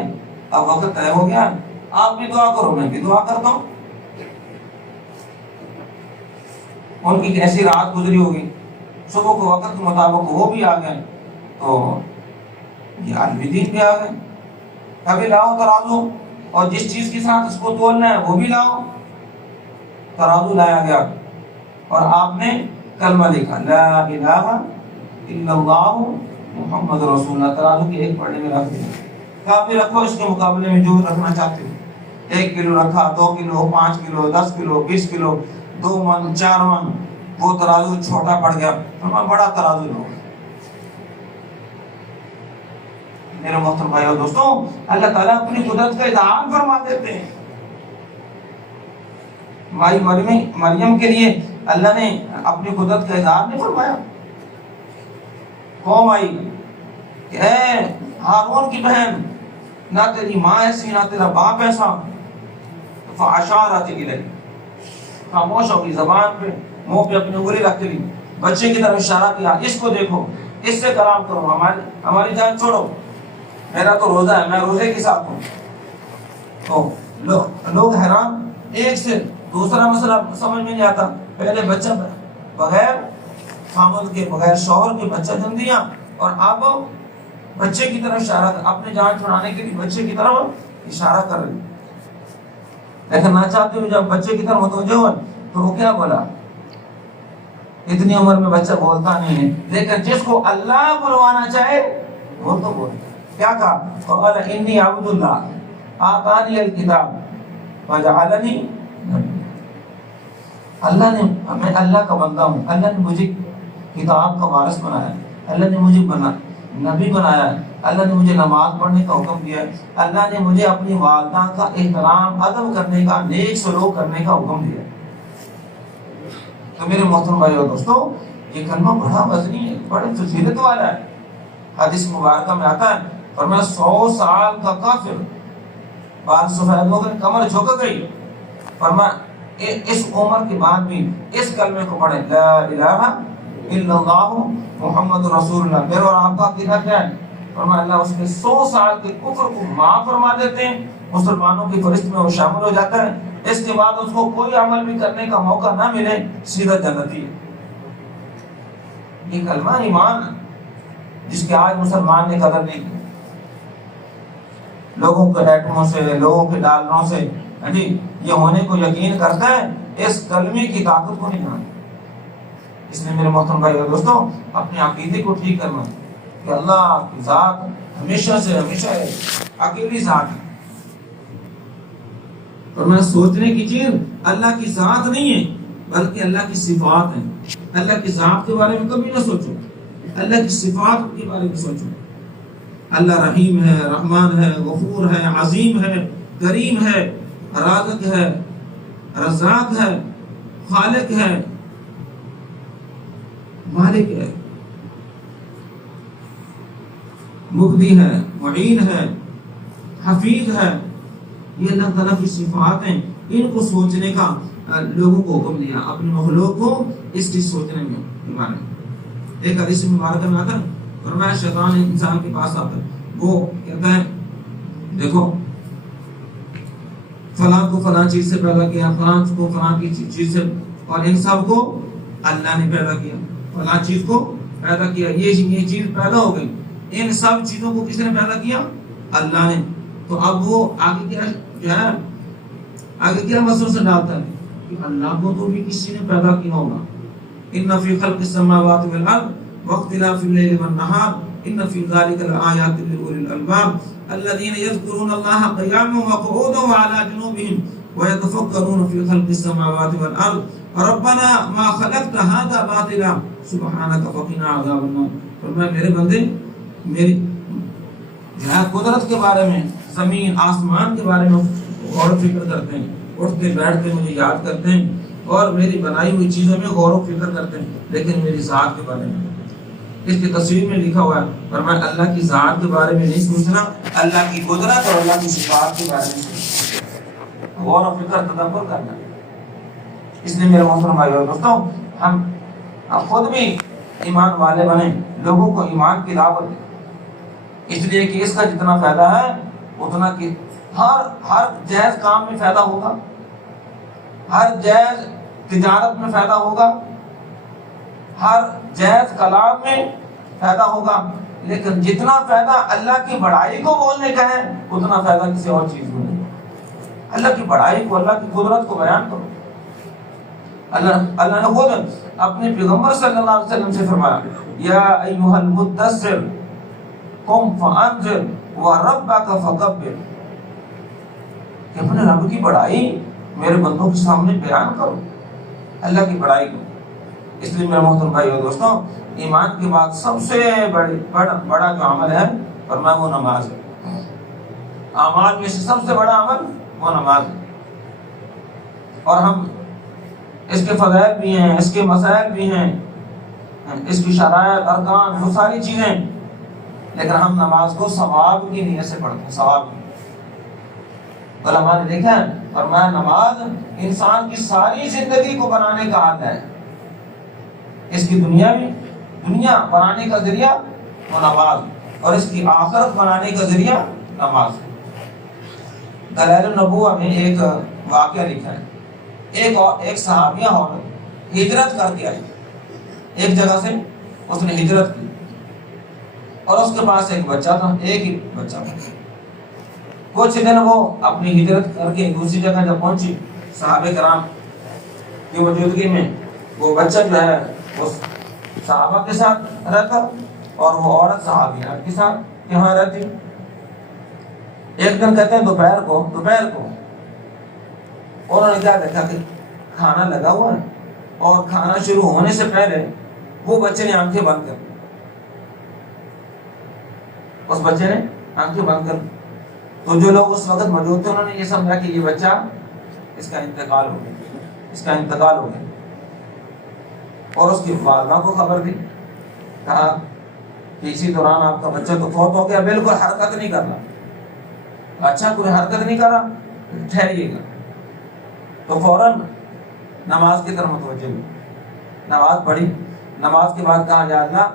اب وقت طے ہو گیا، آپ بھی دعا کرو میں بھی دعا کرتا ہوں۔ ان کی کیسی رات گزری ہوگی، صبح کو وقت کے مطابق وہ بھی آ گئے، تو یہ عالمی دین بھی آ گئے۔ کبھی لاؤ ترازو، اور جس چیز کے ساتھ اس کو تولنا ہے وہ بھی لاؤ۔ ترازو لایا گیا اور آپ نے کلمہ لکھا، لا الہ الا اللہ محمد رسول اللہ، ترازو کے ایک پڑھنے میں رکھ دیا۔ کافی رکھو، اس کے مقابلے میں جو رکھنا چاہتے ہو، 1 کلو رکھا، 2 کلو، 5 کلو، 10 کلو، 20 کلو، 2 من، 4 من، وہ ترازو چھوٹا پڑ گیا، ہمیں بڑا ترازو لو۔ میرے محترم بھائیو دوستوں، اللہ تعالیٰ اپنی قدرت کا اظہار فرما دیتے ہیں۔ مائی مریم کے لیے اللہ نے اپنی قدرت کا اظہار نہیں فرمایا؟ قوم آئی کہ اے ہارون کی بہن، نہ تیری ماں ایسی نہ تیرا باپ ایسا، فاشارت الیہ، خاموش ہو گئی، زبان پہ منہ پہ اپنی انگلی رکھ لی، بچے کی طرف اشارہ کیا، اس کو دیکھو، اس سے کلام کرو، ہماری جان چھوڑو، میرا تو روزہ ہے، میں روزے کے ساتھ ہوں۔ تو لوگ حیران، ایک سے دوسرا مسئلہ سمجھ میں نہیں آتا۔ پہلے بچہ بغیر خامد کے، بغیر شوہر کے بچہ جن دیا، اور اب بچے کی طرف اشارہ کر، اپنے جان چھڑانے کے لیے بچے کی طرف اشارہ کر رہی۔ لیکن نہ چاہتے ہوئے جب بچے کی طرف متوجہ ہوا تو وہ کیا بولا؟ اتنی عمر میں بچہ بولتا نہیں ہے، لیکن جس کو اللہ بلوانا چاہے وہ تو بولتا۔ کیا کہا؟ قال انی عبد اللہ آتانی الکتاب وجعلنی نبی، اللہ نے، میں اللہ کا بندہ ہوں، اللہ نے مجھے کتاب کا وارث بنایا، اللہ نے مجھے نبی بنایا، اللہ نے مجھے نماز پڑھنے کا حکم دیا، اللہ نے مجھے اپنی والدہ کا احترام ادب کرنے کا، نیک سلوک کرنے کا حکم دیا۔ تو میرے محترم بھائیو دوستو، یہ کلمہ بڑا وزنی ہے، بڑے فضیلت والا ہے۔ حدیث مبارکہ میں آتا ہے، فرمایا 100 سال کا کافر، بال سفید ہو گئے، کمر جھک گئی، فرمایا اس عمر کے بعد بھی اس کلمے کو پڑھیں، لا الہ الا اللہ محمد رسول اللہ۔ میرے اور آپ کا عقیدہ کیا ہے؟ فرمایا اللہ اس کے 100 سال کے کفر کو معاف فرما دیتے ہیں، مسلمانوں کی فہرست میں وہ شامل ہو جاتا ہے، اس کے بعد اس کو کوئی عمل بھی کرنے کا موقع نہ ملے، سیدھا جنتی ہے۔ یہ کلمہ ایمان ہے جس کے آج مسلمان نے قدر نہیں کی، لوگوں کے ایٹموں سے، لوگوں کے ڈالروں سے جی یہ ہونے کو یقین کرتا ہے، اس کلمے کی طاقت کو نہیں جانتا۔ اس لیے میرے محترم بھائی اور دوستوں، اپنے عقیدے کو ٹھیک کرنا کہ اللہ کی ذات ہمیشہ سے ہمیشہ اکیلی ذات ہے، اور میں سوچنے کی چیز اللہ کی ذات نہیں ہے بلکہ اللہ کی صفات ہیں۔ اللہ کی ذات کے بارے میں کبھی نہ سوچو، اللہ کی صفات کے بارے میں سوچو۔ اللہ رحیم ہے، رحمان ہے، غفور ہے، عظیم ہے، کریم ہے، رازق ہے، رزاق ہے، خالق ہے، مالک ہے، مبدی ہے، معین ہے، حفیظ ہے۔ یہ اللہ تعالیٰ کی صفات ہیں، ان کو سوچنے کا لوگوں کو حکم دیا، اپنے مخلوق کو اس کی سوچنے میں۔ ایک حدیث مبارکہ میں آتا ہے، فرمایا شیطان انسان کے پاس آتا ہے، وہ کہتا ہے دیکھو فلاں کو فلاں چیز سے پیدا کیا، فلاں کو فلاں کی چیز سے، اور ان سب کو اللہ نے پیدا کیا، فلاں چیز کو پیدا کیا، یہ چیز پیدا ہو گئی، ان سب چیزوں کو کس نے پیدا کیا؟ اللہ نے۔ تو اب وہ آگے کیا جو ہے آگے کیا وسوسہ ڈالتا ہے کہ اللہ کو تو بھی کسی نے پیدا کیا ہوگا۔ ان فی خلق السماوات والارض واختلاف الليل والنهار ان فی ذلک لآیات لأولی الالباب الذین یذکرون اللہ قیاما وقعودا وعلی جنوبہم ویتفکرون فی خلق السماوات والارض ربنا ما خلقت هذا باطلا سبحانک فقنا عذاب النار۔ فرمایا میرے بندے میری قدرت کے بارے میں، زمین آسمان کے بارے میں غور و فکر کرتے ہیں، اٹھتے بیٹھتے مجھے یاد کرتے ہیں اور میری بنائی ہوئی چیزوں میں غور و فکر کرتے ہیں، لیکن میری ذات کے بارے میں، اس کی تصویر میں لکھا ہوا ہے، فرمایا اللہ کی ذات کے بارے میں نہیں سوچنا، اللہ کی قدرت اور اللہ کی صفات کے بارے میں سوچنا، غور و فکر تدبر کرنا۔ اس لیے میرے محترم بھائی اور دوستوں، ہم خود بھی ایمان والے بنیں، لوگوں کو ایمان کی دعوت دیں، اس لیے کہ اس کا جتنا فائدہ ہے اتنا کہ ہر جائز کام میں فائدہ ہوگا، ہر جائز تجارت میں فائدہ ہوگا، ہر جائز کلام میں فائدہ ہوگا، لیکن جتنا فائدہ اللہ کی بڑائی کو بولنے کا ہے اتنا فائدہ کسی اور چیز میں نہیں۔ اللہ کی بڑائی کو، اللہ کی قدرت کو بیان کرو۔ اللہ نے خود اپنے پیغمبر صلی اللہ علیہ وسلم سے فرمایا یا ایھا المدثر قم فانذر وربک فکبر، کہ اپنے رب کی بڑائی میرے بندوں کے سامنے بیان کرو، اللہ کی بڑائی کو۔ اس لیے میرے محترم بھائی اور دوستوں، ایمان کے بعد سب سے بڑا جو عمل ہے فرمایا وہ نماز ہے۔ اعمال میں سے سب سے بڑا عمل وہ نماز ہے، اور ہم اس کے فضائل بھی ہیں، اس کے مسائل بھی ہیں، اس کی شرائط، ارکان، وہ ساری چیزیں، لیکن ہم نماز کو ثواب کی نیت سے پڑھتے ہیں، ثواب کی۔ علماء نے دیکھا ہے، فرمایا نماز انسان کی ساری زندگی کو بنانے کا حل ہے، اس کی دنیا بنانے کا ذریعہ وہ نماز، اور اس کی آخرت بنانے کا ذریعہ نماز۔ دلائل النبوہ میں ایک واقعہ لکھا ہے، ایک صحابیہ عورت ہجرت کر کے آئی، ایک جگہ سے اس نے ہجرت کی، اور اس کے پاس ایک بچہ تھا، ایک ہی بچہ تھا۔ کچھ دن وہ اپنی ہجرت کر کے دوسری جگہ جب پہنچی، صحابہ کرام کی موجودگی میں وہ بچہ جو ہے وہ صحابہ کے ساتھ رہتا اور وہ عورت صحابیہ کے ساتھ یہاں رہتی۔ ایک دن کہتے ہیں دوپہر کو انہوں نے کیا دیکھا کہ کھانا لگا ہوا ہے، اور کھانا شروع ہونے سے پہلے وہ بچے نے آنکھیں بند کر، اس بچے نے آنکھیں بند کر، تو جو لوگ اس وقت موجود تھے انہوں نے یہ سمجھا کہ یہ بچہ اس کا انتقال ہو گیا، اور اس کی والدہ کو خبر دی، کہا کہ اسی دوران آپ کا بچہ تو فوت ہو گیا، بالکل حرکت نہیں کر رہا، اچھا کوئی حرکت نہیں کر رہا، ٹھہریے گا۔ تو فوراً نماز کی طرف متوجہ ہوئی، نماز پڑھی، نماز کے بعد کہا یا اللہ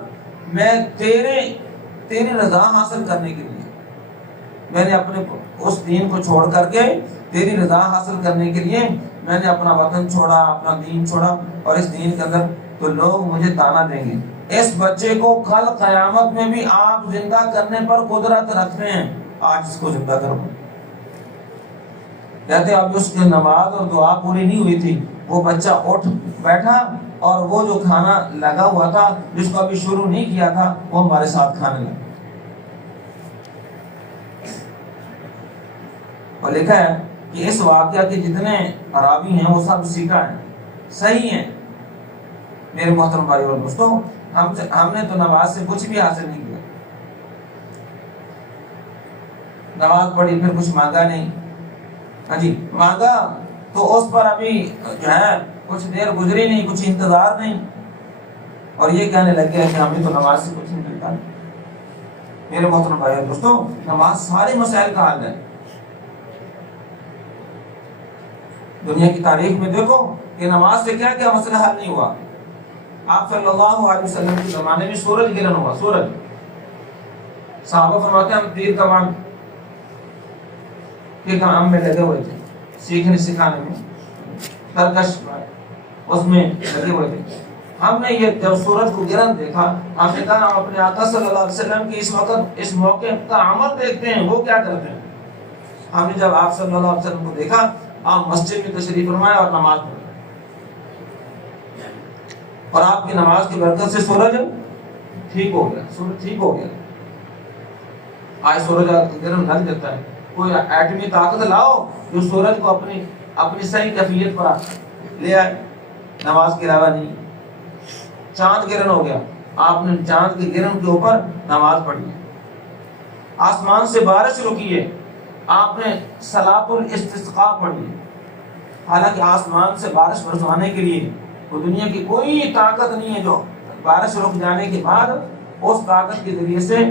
میں تیری رضا حاصل کرنے کے لیے میں نے اپنے اس دین کو چھوڑ کر کے تیری رضا حاصل کرنے کے لیے میں نے اپنا وطن چھوڑا، اپنا دین چھوڑا، اور اس دین کے اندر تو لوگ مجھے تانا دیں گے، اس بچے کو کل قیامت میں بھی آپ زندہ کرنے پر قدرت رکھتے ہیں، آج اس کو زندہ کرو۔ کہتے اب اس کی نماز اور دعا پوری نہیں ہوئی تھی، وہ بچہ اٹھ بیٹھا اور وہ جو کھانا لگا ہوا تھا جس کو ابھی شروع نہیں کیا تھا وہ ہمارے ساتھ کھانے لگا۔ اور لکھا ہے کہ اس واقعہ کے جتنے راوی ہیں وہ سب سیکھا ہیں، صحیح ہیں۔ میرے محترم بھائی اور دوستوں، ہم نے تو نماز سے کچھ بھی حاصل نہیں کیا، نماز پڑھی پھر کچھ مانگا نہیں، ہاں جی مانگا تو اس پر ابھی جو ہے کچھ دیر گزری نہیں، کچھ انتظار نہیں، اور یہ کہنے لگ گیا کہ ہمیں تو نماز سے کچھ نہیں ملتا۔ میرے محترم بھائی اور دوستوں، نماز سارے مسائل کا حل ہے۔ دنیا کی تاریخ میں دیکھو کہ نماز سے کیا کیا مسئلہ حل نہیں ہوا۔ آپ صلی اللہ علیہ وسلم کے زمانے میں سورج گرہن ہوا، سورج، صحابہ فرماتے ہیں ہم تیر کمان کے کام میں لگے ہوئے تھے، سیکھنے سکھانے میں سرکش اس میں لگے ہوئے تھے. ہم نے یہ جب سورج کو گرن دیکھا ہم نے کہا ہم اپنے آقا صلی اللہ علیہ وسلم کی اس وقت اس موقع کا عمل دیکھتے ہیں وہ کیا کرتے ہیں. ہم نے جب آپ صلی اللہ علیہ وسلم کو دیکھا آپ مسجد میں تشریف فرمائے اور نماز پڑھی اور آپ کی نماز کی برکت سے سورج ٹھیک ہو گیا. سورج ٹھیک ہو گیا. آج سورج گرم ڈھک دیتا ہے. کوئی ایٹمی طاقت لاؤ جو سورج کو اپنی صحیح کیفیت پر لے آئے. نماز کے علاوہ نہیں. چاند گرہن ہو گیا آپ نے چاند کے گرہن کے اوپر نماز پڑھی. آسمان سے بارش رکی ہے آپ نے صلاۃ الاستسقاء پڑھی. حالانکہ آسمان سے بارش برسانے کے لیے تو دنیا کی کوئی طاقت نہیں ہے جو بارش رک جانے کے بعد اس طاقت کے ذریعے سے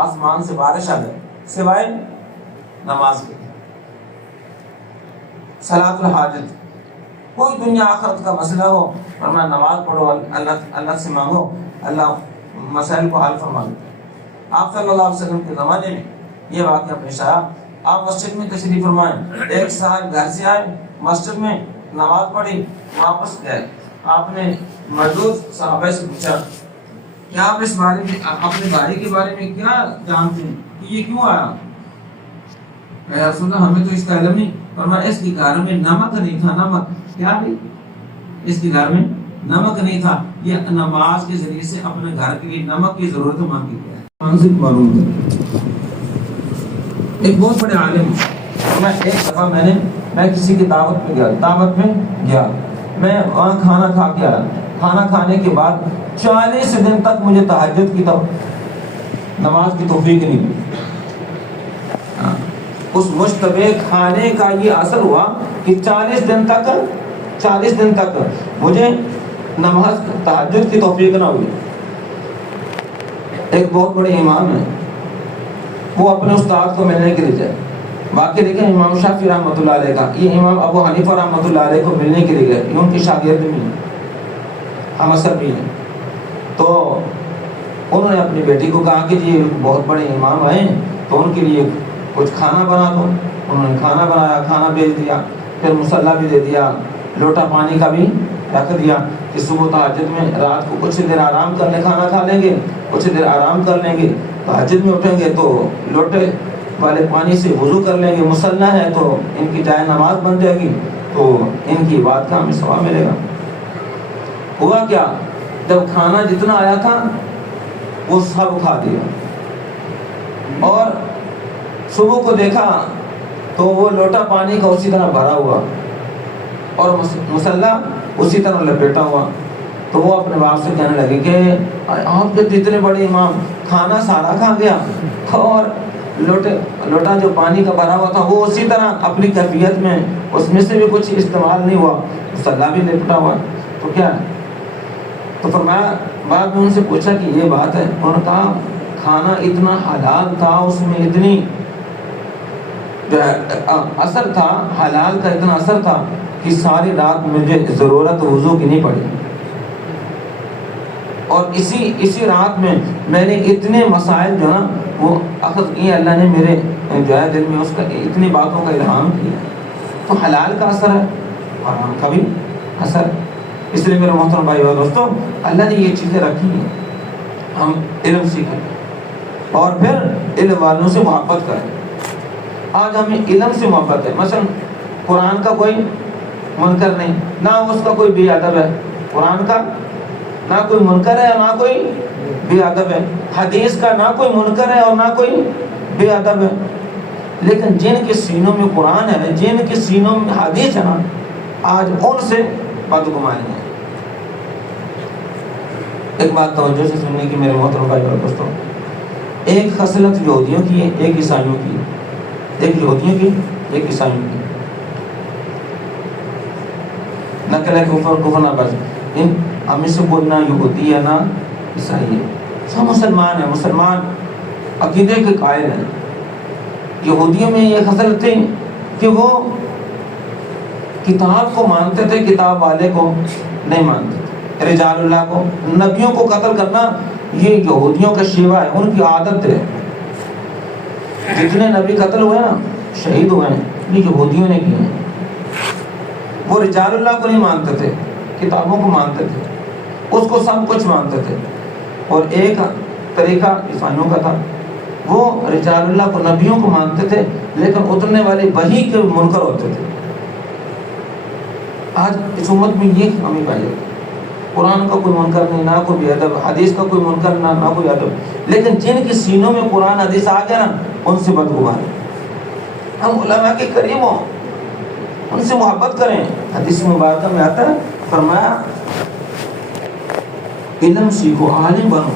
آسمان سے بارش آ جائے سوائے نماز کے. صلاۃ الحاجت کوئی دنیا آخرت کا مسئلہ ہو فرمایا نماز پڑھو اللہ سے مانگو اللہ مسائل کو حل فرما دیتا ہے. آپ صلی اللہ علیہ وسلم کے زمانے میں یہ واقعہ پیش آیا. آپ مسجد میں تشریف فرمائیں. ایک صاحب گھر سے آئے مسجد میں نماز پڑھی واپس گئے. آپ نے موجود صحابہ سے پوچھا کیا آپ اس بارے میں اپنے گاڑی کے بارے میں کیا جانتے ہیں کہ یہ کیوں آیا. یا رسول اللہ ہمیں تو اس کا علم نہیں. فرمایا اس کی گھر میں نمک نہیں تھا. نمک کیا بھی اس کی گھر میں نمک نہیں تھا. یہ نماز کے ذریعے سے اپنے گھر کے لیے نمک کی ضرورت مانگی گیا ہے. معلوم ہے ایک بہت بڑے عالم ایک دفعہ میں کسی کی دعوت میں گیا میں وہاں کھانا کھا کے آیا. کھانا کھانے کے بعد 40 دن تک مجھے تہجد کی نماز کی توفیق نہیں ملی. اس مشتبہ کھانے کا یہ اثر ہوا کہ 40 دن تک مجھے نماز تہجد کی توفیق نہ ہوئی. ایک بہت بڑے امام ہیں وہ اپنے استاد کو ملنے کے لیے جائے. واقعی دیکھیں امام شافعی رحمۃ اللہ علیہ کا یہ امام ابو حنیفہ رحمۃ اللہ علیہ کو ملنے کے لیے گئے. ان کی شاگرد بھی ہیں ہم اثر بھی ہیں. تو انہوں نے اپنی بیٹی کو کہا کہ جی بہت بڑے امام آئے تو ان کے لیے کچھ کھانا بنا دو. انہوں نے کھانا بنایا کھانا بھیج دیا. پھر مصلی بھی دے دیا لوٹا پانی کا بھی رکھ دیا کہ صبح تہجد میں رات کو کچھ دیر آرام کر لیں کھانا کھا لیں گے کچھ دیر آرام کر لیں گے تہجد میں اٹھیں گے تو لوٹے والے پانی سے وضو کر لیں گے. مصلی ہے تو ان کی جائے نماز بن جائے گی تو ان کی بات کا ہمیں ثواب ملے گا. ہوا کیا جب کھانا جتنا آیا تھا وہ سب کھا دیا اور صبح کو دیکھا تو وہ لوٹا پانی کا اسی طرح بھرا ہوا اور مصلی اسی طرح لپیٹا ہوا. تو وہ اپنے باپ سے کہنے لگے کہ آپ جو اتنے بڑے امام کھانا سارا کھا گیا اور لوٹا جو پانی کا بھرا ہوا تھا وہ اسی طرح اپنی کیفیت میں اس میں سے بھی کچھ استعمال نہیں ہوا مصلی بھی لپٹا ہوا تو کیا ہے. تو فرمایا بعد میں ان سے پوچھا کہ یہ بات ہے. انہوں نے کہا کھانا اتنا حلال تھا اس میں اتنی اثر تھا حلال کا اتنا اثر تھا کہ ساری رات مجھے ضرورت وضو کی نہیں پڑی اور اسی رات میں میں نے اتنے مسائل جو نا وہ اخذ کیے. اللہ نے میرے جو ہے دل میں اس کا اتنی باتوں کا الہام کیا. تو حلال کا اثر ہے حرام کا بھی اثر. اس لیے میرے محترم بھائی اور دوستوں اللہ نے یہ چیزیں رکھی ہیں ہم علم سیکھیں اور پھر علم والوں سے محبت کریں. آج ہمیں علم سے محبت ہے. مثلا قرآن کا کوئی منکر نہیں نہ اس کا کوئی بے ادب ہے. قرآن کا نہ کوئی منکر ہے اور نہ کوئی بے ادب ہے. حدیث کا نہ کوئی منکر ہے اور نہ کوئی بے ادب ہے. لیکن جن کے سینوں میں قرآن ہے جن کے سینوں میں حدیث ہے نا آج ان سے بدگمانی ہے. ایک بات توجہ سے سننے کی میرے محترم بھائی اور دوستوں ایک خصلت یہودیوں کی ہے ایک عیسائیوں کی ہے. ایک یہودیوں کی ایک عیسائیوں کی. نقل ہے کفر نہ بس ان ہمیں سے کوئی نہ یہودی ہے نہ عیسائی ہے. سب مسلمان ہیں. مسلمان عقیدے کے قائل ہیں. یہودیوں میں یہ خصلت تھی کہ وہ کتاب کو مانتے تھے کتاب والے کو نہیں مانتے تھے. رجال اللہ کو نبیوں کو قتل کرنا یہ یہودیوں کا شیوہ ہے. ان کی عادت ہے. جتنے نبی قتل ہوئے نا شہید ہوئے ہیں یہ یہودیوں نے کیے ہیں. وہ رجال اللہ کو نہیں مانتے تھے، کتابوں کو مانتے تھے، اس کو سب کچھ مانتے تھے. اور ایک طریقہ عیسائیوں کا تھا، وہ رجال اللہ کو، نبیوں کو مانتے تھے لیکن اترنے والی وحی کے منکر ہوتے تھے. آج اس امت میں یہ کمی پائی جاتی ہے، قرآن کا کوئی منکر نہیں، نہ کوئی بے ادب، حدیث کا کوئی منکر نہ کوئی ادب، لیکن جن کی سینوں میں قرآن حدیث آ گیا نا ان سے بدگمان ہے. ہم علماء کے قریب ہوں، ان سے محبت کریں. حدیث مبارکہ میں آتا ہے، فرمایا علم سیکھو، عالم بنو،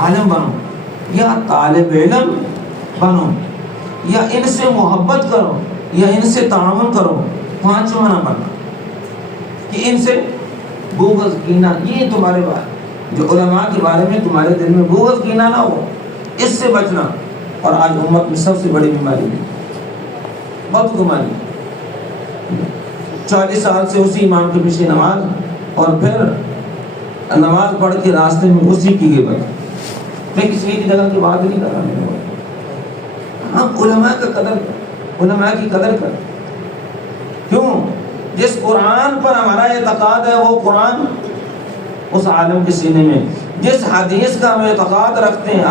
عالم بنو یا طالب علم بنو، یا ان سے محبت کرو یا ان سے تعاون کرو. پانچواں نہ بننا کہ ان سے بغض کینہ، یہ تمہارے بارے جو علماء کے بارے میں تمہارے دل میں بغض کینہ نہ ہو، اس سے بچنا. اور آج امت میں سب سے بڑی بیماری ہے بدگمانی. 40 سال سے اسی امام کے پیچھے نماز، اور پھر نماز پڑھ کے راستے میں اسی کی غیبت. میں کسی ایک جگہ کی بات نہیں کر رہا. ہم علماء کا قدر، علماء کی قدر کر. کیوں؟ جس قرآن پر ہمارا اعتقاد ہے وہ قرآن اس عالم کے سینے میں، جس حدیث کا ہم اعتقاد رکھتے ہیں،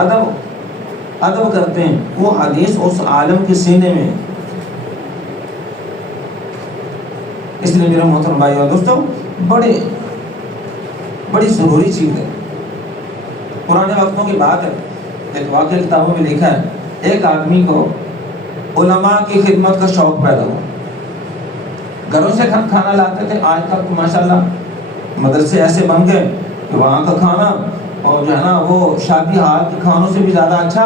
ادب کرتے ہیں، وہ حدیث اس عالم کے سینے میں. اس لیے میرے محترم بھائی اور دوستوں، بڑی ضروری چیز ہے. پرانے وقتوں کی بات ہے، ایک واقعہ کتابوں میں لکھا ہے، ایک آدمی کو علماء کی خدمت کا شوق پیدا ہوا. گھروں سے کھانا لاتے تھے. آج تک تو ماشاءاللہ مدرسے ایسے بن گئے کہ وہاں کا کھانا اور جو ہے نا وہ شادی ہال کے کھانوں سے بھی زیادہ اچھا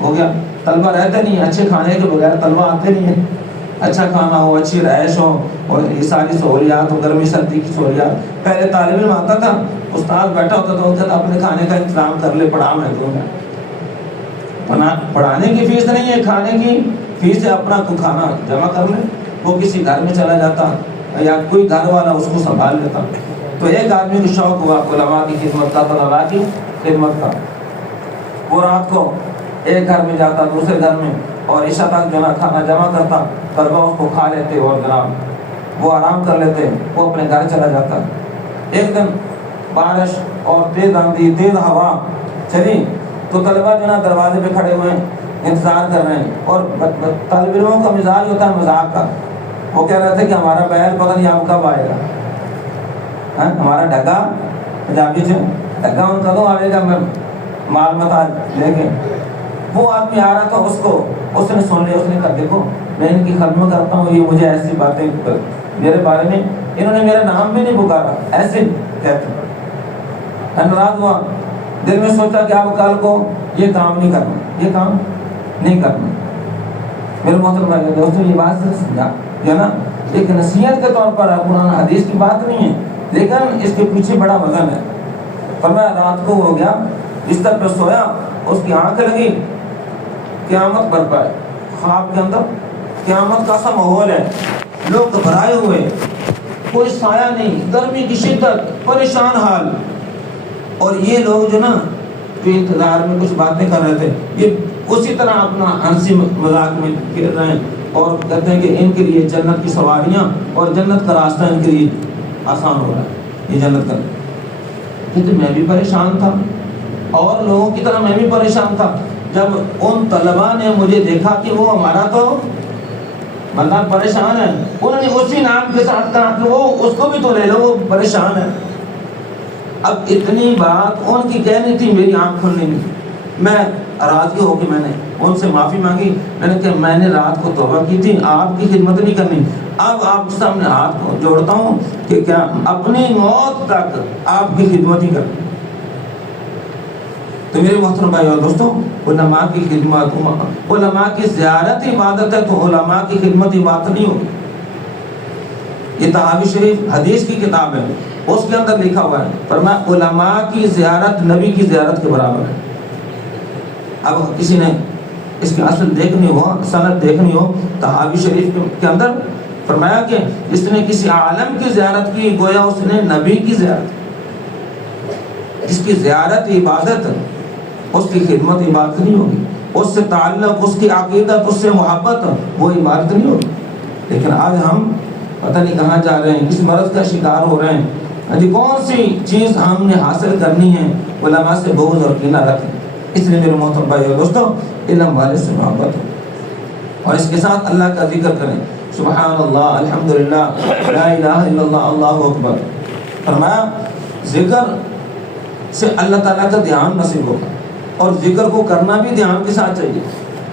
ہو گیا. طلبہ رہتے نہیں، اچھے کھانے کے بغیر طلبہ آتے نہیں ہیں. اچھا کھانا ہو، اچھی رہائش ہو، اور یہ ساری سہولیات ہو، گرمی سردی کی سہولیات. پہلے طالب علم آتا تھا، استاد بیٹھا ہوتا تھا، وہ کہتا اپنے کھانے کا انتظام کر لے، پڑھا میں دوں گا. پڑھانے کی فیس نہیں ہے، کھانے کی فیس ہے، اپنا تو کھانا جمع کر لے. وہ کسی گھر میں چلا جاتا یا کوئی گھر والا اس کو سنبھال لیتا. تو ایک آدمی کو شوق ہوا علماء کی خدمت کا، طلباء کی خدمت کا. وہ رات کو ایک گھر میں جاتا، دوسرے گھر میں، اور عشاء تک جو نا کھانا جمع کرتا. طلباء اس کو کھا لیتے اور جناب وہ آرام کر لیتے، وہ اپنے گھر چلا جاتا. ایک دن بارش اور تیز آندھی، تیز ہوا چلی تو طلباء جو نا دروازے پہ کھڑے ہوئے انتظار کر رہے ہیں. اور طالب علموں کا مزاج ہوتا ہے مذاق کا. وہ کہہ رہے تھے کہ ہمارا بیل پتہ نہیں اب کب آئے گا، ہمارا ڈگا، پنجابی سے ڈگا ان کدوں آئے گا، میں مال متا لے کے. وہ آدمی آ رہا تھا، اس نے سن لیا. اس نے کہا دیکھو میں ان کی خدمت کرتا ہوں، یہ مجھے ایسی باتیں میرے بارے میں، انہوں نے میرا نام بھی نہیں پکارا، ایسے کہتے. ناراض ہوا، دل میں سوچا کہ اب کل کو یہ کام نہیں کرنا، یہ کام نہیں کرنا. میرے محترم بھائی دوستوں، یہ بات سے سمجھا جو ہے نا ایک نصیحت کے طور پر قرآن حدیث کی بات نہیں ہے، لیکن اس کے پیچھے بڑا وزن ہے. فرمایا رات کو ہو گیا، بستر پہ سویا، اس کی آنکھ لگی، قیامت برپا ہے. خواب کے اندر قیامت کا سا ماحول ہے، لوگ گھبرائے ہوئے، کوئی سایہ نہیں، گرمی کی شدت، پریشان حال. اور یہ لوگ جو نا جو انتظار میں کچھ باتیں کر رہے تھے، یہ اسی طرح اپنا ہنسی مذاق میں پھر رہے ہیں اور کہتے ہیں کہ ان کے لیے جنت کی سواریاں اور جنت کا راستہ ان کے لیے آسان ہو رہا ہے، یہ جنت کا. کہتے میں بھی پریشان تھا اور لوگوں کی طرح میں بھی پریشان تھا. جب ان طلباء نے مجھے دیکھا کہ وہ ہمارا تو بندہ پریشان ہے، انہوں نے اسی نام کے ساتھ کہا کہ وہ اس کو بھی تو لے لو، وہ پریشان ہے. اب اتنی بات ان کی کہنی تھی، میری آنکھ کھلنی نہیں. میں راضی ہو کے میں نے ان سے معافی مانگی. میں نے کہا میں نے رات کو توبہ کی تھی، آپ کی خدمت نہیں کرنی. اب آپ کے سامنے ہاتھ کو جوڑتا ہوں کہ کیا اپنی موت تک آپ کی خدمت ہی کرنی. تو میرے محترم بھائی اور دوستوں، علماء کی خدمت، علماء کی زیارت عبادت ہے، تو علماء کی خدمت عبادت نہیں ہوگی. یہ تحاوی شریف حدیث کی کتاب ہے، اس کے اندر لکھا ہوا ہے، فرمایا علماء کی زیارت نبی کی زیارت کے برابر ہے. اب کسی نے اس کی اصل دیکھنی ہو، سند دیکھنی ہو، تحاوی شریف کے اندر فرمایا کہ جس نے کسی عالم کی زیارت کی گویا اس نے نبی کی زیارت کی. جس کی زیارت عبادت، اس کی خدمت عبادت نہیں ہوگی. اس سے تعلق، اس کی عقیدت، اس سے محبت، وہ عبادت نہیں ہوگی. لیکن آج ہم پتہ نہیں کہاں جا رہے ہیں، کس مرض کا شکار ہو رہے ہیں، جی کون سی چیز ہم نے حاصل کرنی ہے، علماء سے بغض اور کینہ رکھیں۔ اس لیے میرے محترم بھائی اور دوستو، علم والے سے محبت ہو اور اس کے ساتھ اللہ کا ذکر کریں، سبحان اللہ، الحمدللہ، لا الہ الا اللہ، اللہ اکبر۔ فرمایا ذکر سے اللہ تعالیٰ کا دھیان نصیب ہوگا، اور ذکر کو کرنا بھی دھیان کے ساتھ چاہیے۔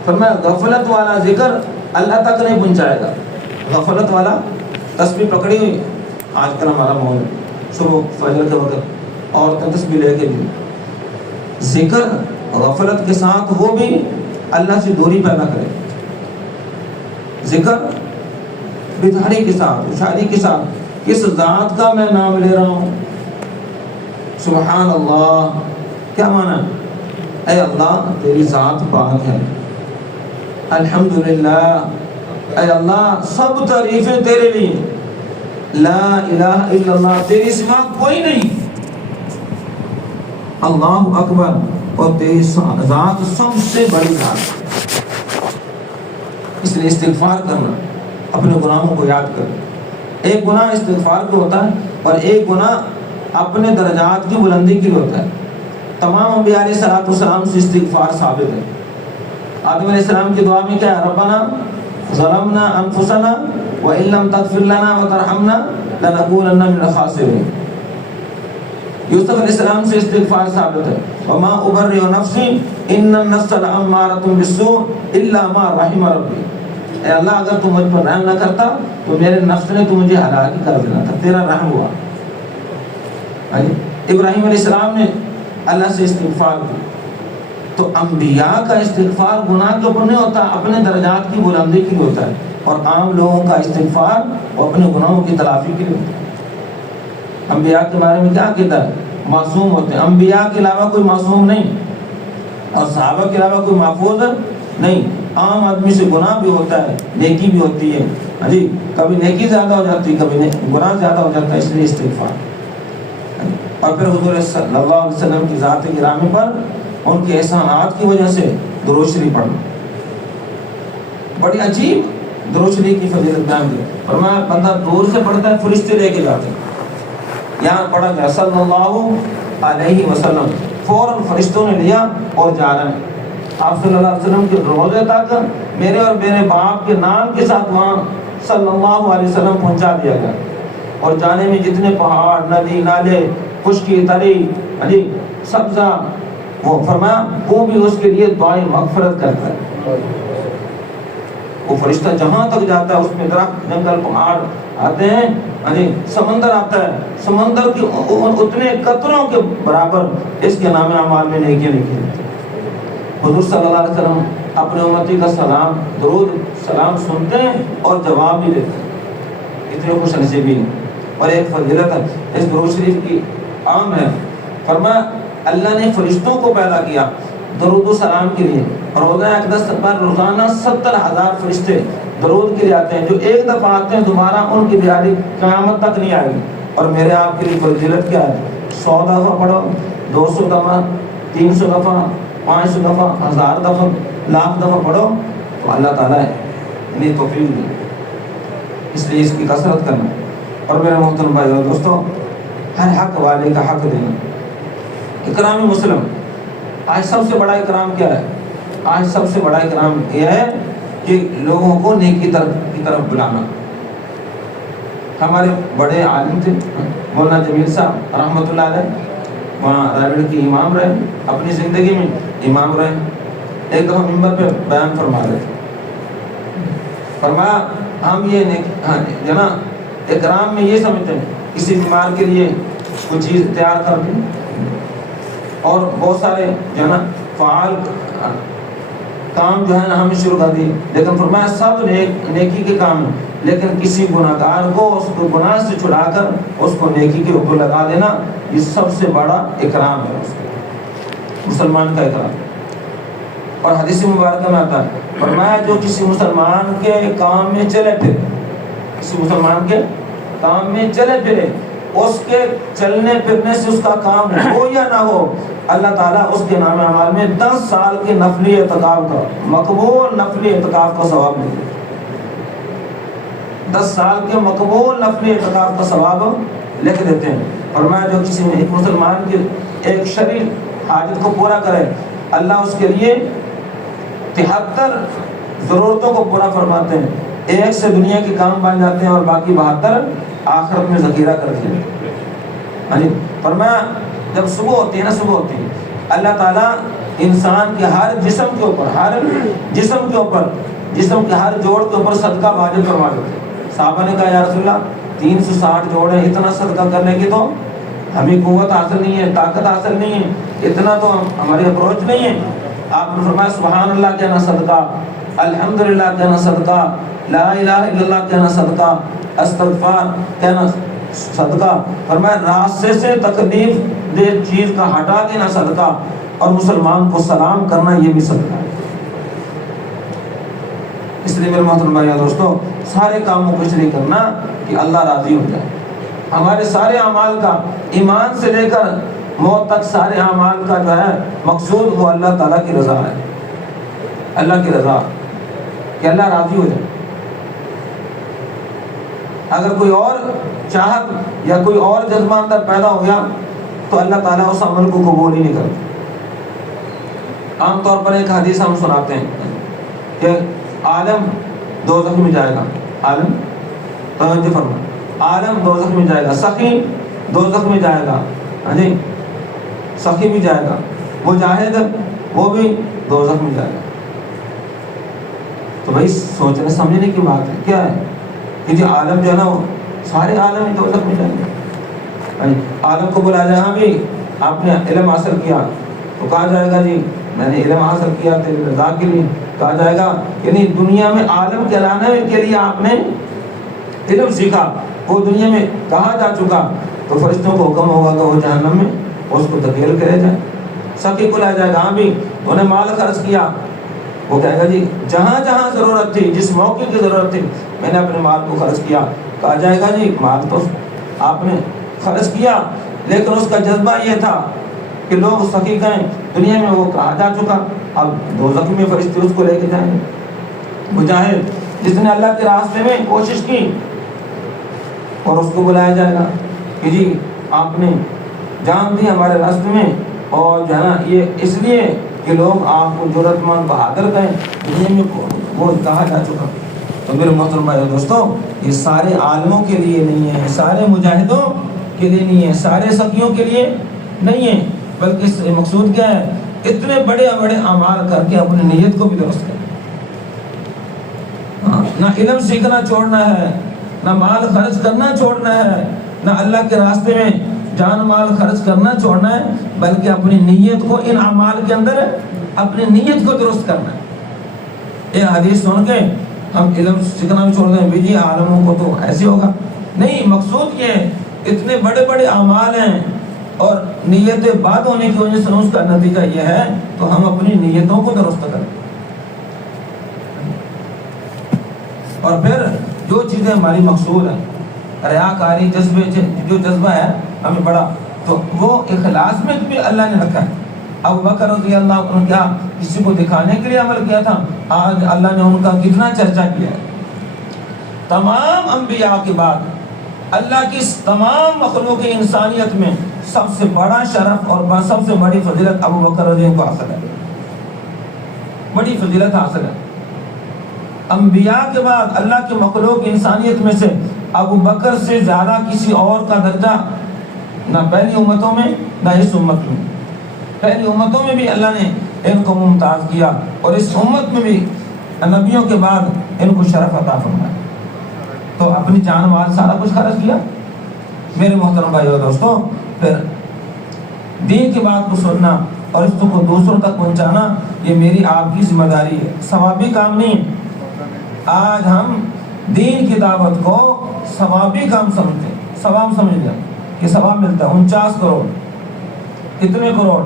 فرمایا غفلت والا ذکر اللہ تک نہیں پہنچائے گا۔ غفلت والا تسبیح پکڑی ہوئی، آج کل ہمارا ماحول صبح فجر کے وقت عورتیں تسبیح لے کے دی، ذکر غفلت کے ساتھ وہ بھی اللہ سے دوری پیدا کرے۔ ذکر بیداری کے ساتھ، ہوشیاری کے ساتھ، کس ذات کا میں نام لے رہا ہوں، سبحان اللہ، کیا معنی؟ اے اللہ تیری ذات پاک ہے، الحمدللہ، اے اللہ سب تعریفیں تیرے لیے، لا الہ الا اللہ، تیری سوا کوئی نہیں، اللہ اکبر، اور تیری ذات سب سے بڑی ذات۔ اس لیے استغفار کرنا، اپنے گناہوں کو یاد کرنا۔ ایک گناہ استغفار کے ہوتا ہے اور ایک گناہ اپنے درجات کی بلندی کے لیے ہوتا ہے۔ تمام انبیاء علیہ السلام سے استغفار ثابت ہے۔ آدم علیہ السلام کی دعا میں کیا ہے؟ ربنا ظلمنا انفسنا وان لم تغفر لنا وترحمنا لنكونن من الخاسرین۔ یوسف علیہ السلام سے استغفار ثابت ہے، وما ابرئ نفسی ان النفس لامارۃ بالسوء الا ما رحم ربی۔ اے اللہ اگر تو مجھ پر رحم نہ کرتا تو میرے نفس نے تو مجھے ہلاک ہی کر دینا تھا، تیرا رحم ہوا۔ ابراہیم علیہ السلام نے اللہ سے استغفار کی۔ تو انبیاء کا استغفار گناہ کے اوپر نہیں ہوتا، اپنے درجات کی بلندی کے لیے ہوتا ہے، اور عام لوگوں کا استغفار وہ اپنے گناہوں کی تلافی کے لیے ہوتا ہے۔ انبیاء کے بارے میں کیا کہتا ہے؟ معصوم ہوتے ہیں، انبیاء کے علاوہ کوئی معصوم نہیں، اور صحابہ کے علاوہ کوئی محفوظ نہیں۔ عام آدمی سے گناہ بھی ہوتا ہے، نیکی بھی ہوتی ہے، جی کبھی نیکی زیادہ ہو جاتی ہے، کبھی گناہ زیادہ ہو جاتا ہے، اس لیے استغفار۔ اور پھر حضور صلی اللہ علیہ وسلم کی ذات گرامی پر ان کے احسانات کی وجہ سے درود شریف پڑھنا، بڑی عجیب درود شریف کی فضیلت بیان کی۔ فرمایا بندہ دور سے پڑھتا ہے، فرشتے لے کے جاتے ہیں، یہاں پڑھا گیا صلی اللہ علیہ وسلم، فوراً فرشتوں نے لیا اور جا رہے ہیں۔ آپ صلی اللہ علیہ وسلم کے روضے تک میرے اور میرے باپ کے نام کے ساتھ وہاں صلی اللہ علیہ وسلم پہنچا دیا گیا، اور جانے میں جتنے پہاڑ، ندی، نالے، خشکی، تری، سبزہ، وہ فرمایا وہ بھی اس کے لیے دعائیں مغفرت کرتا ہے۔ وہ فرشتہ جہاں تک جاتا ہے اس میں درخت، جنگل، پہاڑ آتے ہیں، سمندر آتا ہے، سمندر کی اتنے قطروں کے برابر اس کے نام اعمال میں نیکیاں لکھی جاتی ہیں۔ حضور صلی اللہ علیہ وسلم اپنے امتی کا سلام، درود سلام سنتے ہیں اور جواب بھی دیتے ہیں، اتنے خوش نصیبی ہیں۔ اور ایک فضیلت ہے اس درود شریف کی عام ہے، فرمایا اللہ نے فرشتوں کو پیدا کیا درود و سلام کے لیے، روزہ اقدس پر روزانہ 70,000 فرشتے درود کے لیے آتے ہیں، جو ایک دفعہ آتے ہیں دوبارہ ان کی دیاری قیامت تک نہیں آئے گی۔ اور میرے آپ کے لیے فضیلت کیا ہے؟ 100 دفعہ پڑھو، 200 دفعہ، 300 دفعہ، 500 دفعہ، 1000 دفعہ، لاکھ دفعہ پڑھو تو اللہ تعالیٰ انہیں توفیق دی، اس لیے اس کی کثرت کرنا۔ اور میرے محترم بھائی اور دوستوں، ہر حق والے کا حق دینا۔ اکرام مسلم، آج سب سے بڑا اکرام کیا ہے؟ آج سب سے بڑا اکرام یہ ہے کہ لوگوں کو نیکی کی طرف بلانا۔ ہمارے بڑے عالم تھے مولانا جمیل صاحب رحمۃ اللہ علیہ، وہاں رائے گڑھ کے امام رہے، اپنی زندگی میں امام رہے۔ ایک دفعہ ممبر پہ بیان فرما رہے تھے، فرمایا ہم یہ نا اکرام میں یہ سمجھتے ہیں کسی بیمار کے لیے کچھ چیز تیار کر دیں، اور بہت سارے جو ہے نا فعال کام جو ہے نا ہمیں شروع کر دی، لیکن فرمایا سب نیکی کے کام ہیں، لیکن کسی گناہ گار کو اس کو گناہ سے چھڑا کر اس کو نیکی کے اوپر لگا دینا، یہ سب سے بڑا اکرام ہے مسلمان کا اکرام۔ اور حدیث مبارکہ میں آتا ہے، فرمایا جو کسی مسلمان کے کام میں چلے پھرے، کسی مسلمان کے کام میں چلے پھرے، اس کے چلنے پھرنے سے اس کا کام ہو یا نہ ہو، اللہ تعالیٰ اس کے نام اعمال میں 10 سال کے نفلی اعتکاف کا، مقبول نفلی اعتکاف کا ثواب دے۔ 10 سال کے مقبول نفلی اعتکاف کا ثواب لکھ دیتے ہیں۔ فرمایا جو کسی ایک مسلمان کی ایک شرعی حاجت کو پورا کرے، اللہ اس کے لیے 73 ضرورتوں کو پورا فرماتے ہیں۔ ایک سے دنیا کے کام بن جاتے ہیں اور باقی 72 آخرت میں ذخیرہ کر کے۔ ہاں جی، فرمایا جب صبح ہوتی ہے نا، صبح ہوتی ہے، اللہ تعالیٰ انسان کے ہر جسم کے اوپر، جسم کے ہر جوڑ کے اوپر صدقہ واجب فرما دیتے ہیں۔ صحابہ نے کہا یا رسول اللہ 360 جوڑ ہیں، اتنا صدقہ کرنے کی تو ہمیں قوت حاصل نہیں ہے، طاقت حاصل نہیں ہے، اتنا تو ہماری اپروچ نہیں ہے۔ آپ نے فرمایا سبحان اللہ کہنا صدقہ، الحمدللہ کہنا صدقہ، لا الہ الا اللہ کہنا صدقہ، استغفار کہنا صدقہ۔ فرمایا راستے سے تکلیف دہ چیز کا ہٹا دینا صدقہ، اور مسلمان کو سلام کرنا یہ بھی صدقہ ہے۔ اس لیے میرے محترم بھائیو دوستو، سارے کاموں کو اس لیے کرنا کہ اللہ راضی ہو جائے۔ ہمارے سارے اعمال کا، ایمان سے لے کر موت تک سارے اعمال کا جو ہے مقصود وہ اللہ تعالیٰ کی رضا ہے، اللہ کی رضا، کہ اللہ راضی ہو جائے۔ اگر کوئی اور چاہت یا کوئی اور جذبہ اندر پیدا ہو گیا تو اللہ تعالیٰ اس عمل کو قبول ہی نہیں کرتا۔ عام طور پر ایک حدیث ہم سناتے ہیں کہ عالم دوزخ میں جائے گا، عالم، توجہ فرما، عالم دوزخ میں جائے گا، سخی دوزخ میں جائے گا، ہاں جی، سخی بھی جائے گا، مجاہد وہ بھی دوزخ میں جائے گا۔ تو بھائی سوچنے سمجھنے کی بات ہے، کیا ہے کہ جو عالم جو ہے نا وہ سارے عالم ہی دوزخ میں جائیں گے۔ عالم کو بلایا جائے، ہاں بھی آپ نے علم حاصل کیا، تو کہا جائے گا جی میں نے علم حاصل کیا تیری رضا کے لیے۔ کہا جائے گا کہ نہیں، دنیا میں عالم کہلانے کے لیے آپ نے علم سیکھا، وہ دنیا میں کہاں جا چکا، تو فرشتوں کو حکم ہوگا کہ وہ جہنم میں اس کو دھکیل کرے جائے۔ سخی کو لایا جائے گا، ہاں بھی انہوں نے مال خرچ کیا، وہ کہے گا جی جہاں جہاں ضرورت تھی، جس موقع کی ضرورت تھی میں نے اپنے مال کو خرچ کیا۔ کہا جائے گا جی مال تو آپ نے خرچ کیا، لیکن اس کا جذبہ یہ تھا کہ لوگ سخی کہیں، دنیا میں وہ کہاں جا چکا، اب دوزخ میں فرشتے اس کو لے کے جائیں گے۔ مجاہد جس نے اللہ کے راستے میں کوشش کی، اور اس کو بلایا جائے گا کہ جی آپ نے جان دی ہمارے راستے میں، اور جو ہے نا یہ اس لیے کہ لوگ آپ کو جرأت مند بہادر کہیں، دنیا میں وہ کہا جا چکا۔ تو میرے محترم بھائی دوستو، یہ سارے عالموں کے لیے نہیں ہے، سارے مجاہدوں کے لیے نہیں ہے، سارے سخیوں کے لیے نہیں ہے، بلکہ اس مقصود کیا ہے، اتنے بڑے بڑے اعمال کر کے اپنی نیت کو بھی درست کریں۔ نہ علم سیکھنا چھوڑنا ہے، نہ مال خرچ کرنا چھوڑنا ہے، نہ اللہ کے راستے میں جان مال خرچ کرنا چھوڑنا ہے، بلکہ اپنی نیت کو ان اعمال کے اندر اپنی نیت کو درست کرنا ہے۔ یہ حدیث سن کے ہم علم سیکھنا بھی چھوڑ دیں، بھی جی عالموں کو تو ایسے ہوگا، نہیں، مقصود یہ ہے اتنے بڑے بڑے اعمال ہیں اور نیت بد ہونے کی وجہ سے اس کا نتیجہ یہ ہے، تو ہم اپنی نیتوں کو درست کریں، اور پھر جو چیزیں ہماری مقصود ہیں، ریاکاری جذبے جو جذبہ ہے ہمیں بڑا، تو وہ اخلاص میں بھی اللہ نے رکھا ہے۔ ابو بکر رضی اللہ عنہ کیا کسی کو دکھانے کے لیے عمل کیا تھا، آج اللہ نے ان کا کتنا چرچا کیا ہے۔ تمام انبیاء کے بعد اللہ کی تمام مخلوق انسانیت میں سب سے بڑا شرف اور سب سے بڑی فضیلت ابو بکر رضی اللہ عنہ کو حاصل ہے، بڑی فضیلت حاصل ہے۔ انبیاء کے بعد اللہ کی مخلوق انسانیت میں سے ابو بکر سے زیادہ کسی اور کا درجہ نہ پہلی امتوں میں نہ اس امت میں۔ پہلی امتوں میں بھی اللہ نے ان کو ممتاز کیا، اور اس امت میں بھی نبیوں کے بعد ان کو شرف عطا فرمایا، تو اپنی جان مال سارا کچھ خرچ کیا۔ میرے محترم بھائی اور دوستوں، پھر دین کی بات کو سننا اور اس کو دوسروں تک پہنچانا یہ میری آپ کی ذمہ داری ہے، ثوابی کام نہیں ہے۔ آج ہم دین کی دعوت کو ثوابی کام سمجھتے ہیں، ثواب سمجھ لیں کہ ثواب ملتا ہے 49 کروڑ، اتنے کروڑ،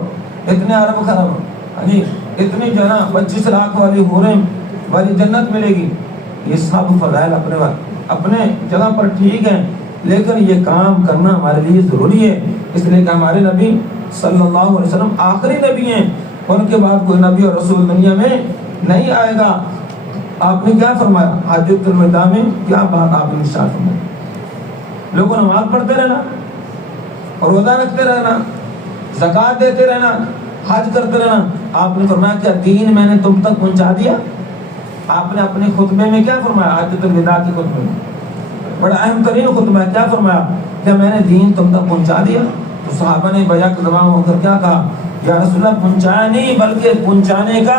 اتنے ارب خرب، جی اتنی جو ہے نا 25 لاکھ والی حوریں والی جنت ملے گی۔ یہ سب فضائل اپنے جگہ پر ٹھیک ہیں، لیکن یہ کام کرنا ہمارے لیے ضروری ہے، اس لیے کہ ہمارے نبی صلی اللہ علیہ وسلم آخری نبی ہیں، ان کے بعد کوئی نبی اور رسول دنیا میں نہیں آئے گا۔ آپ نے کیا فرمایا؟ حجۃ الوداع میں کیا بات آپ نے ارشاد فرمائی؟ لوگوں نماز پڑھتے رہنا، روزہ رکھتے رہنا، زکوٰۃ دیتے رہنا، حج کرتے رہنا. آپ نے فرمایا کیا دین میں نے تم تک پہنچا دیا؟ آپ نے اپنے خطبے میں کیا فرمایا؟ حجۃ الوداع کے خطبے میں بڑا اہم ترین خطبہ ہے، کیا فرمایا؟ کہ میں نے دین تم تک پہنچا دیا. تو صحابہ نے بیک زبان ہو کر کیا کہا؟ یا رسول اللہ پہنچایا نہیں بلکہ پہنچانے کا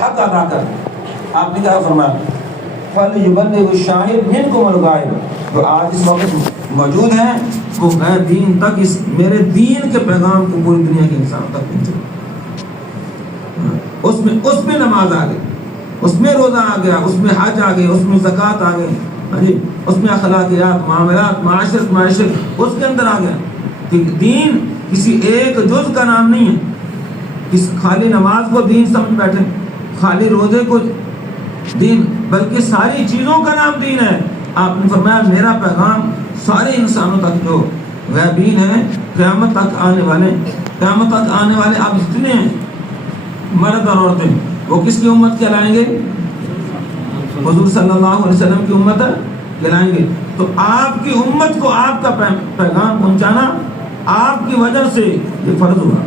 حق ادا کر. آپ نے کیا فرمایا؟ فَلْيُبَلِّغِ الشَّاهِدُ مِنْكُمُ الْغَائِبَ. جو آج اس وقت موجود ہیں وہ غیر دین تک اس میرے دین کے پیغام کو پوری دنیا کے انسان تک پہنچے. اس میں نماز آ گئی، اس میں روزہ آ گیا، اس میں حج آ گئی، اس میں زکوٰۃ آ گئی، اس میں اخلاقیات، معاملات، معاشرت اس کے اندر آ گیا. کہ دین کسی ایک جز کا نام نہیں ہے، خالی نماز کو دین سمجھ بیٹھے، خالی روزے کو دین، بلکہ ساری چیزوں کا نام دین ہے. آپ نے فرمایا میرا پیغام سارے انسانوں تک جو غیبین ہیں، قیامت تک آنے والے آپ جتنے ہیں مرد اور عورتیں، وہ کس کی امت کہلائیں گے؟ حضور صلی اللہ علیہ وسلم کی امت کہلائیں گے. تو آپ کی امت کو آپ کا پیغام پہنچانا آپ کی وجہ سے یہ فرض ہوا.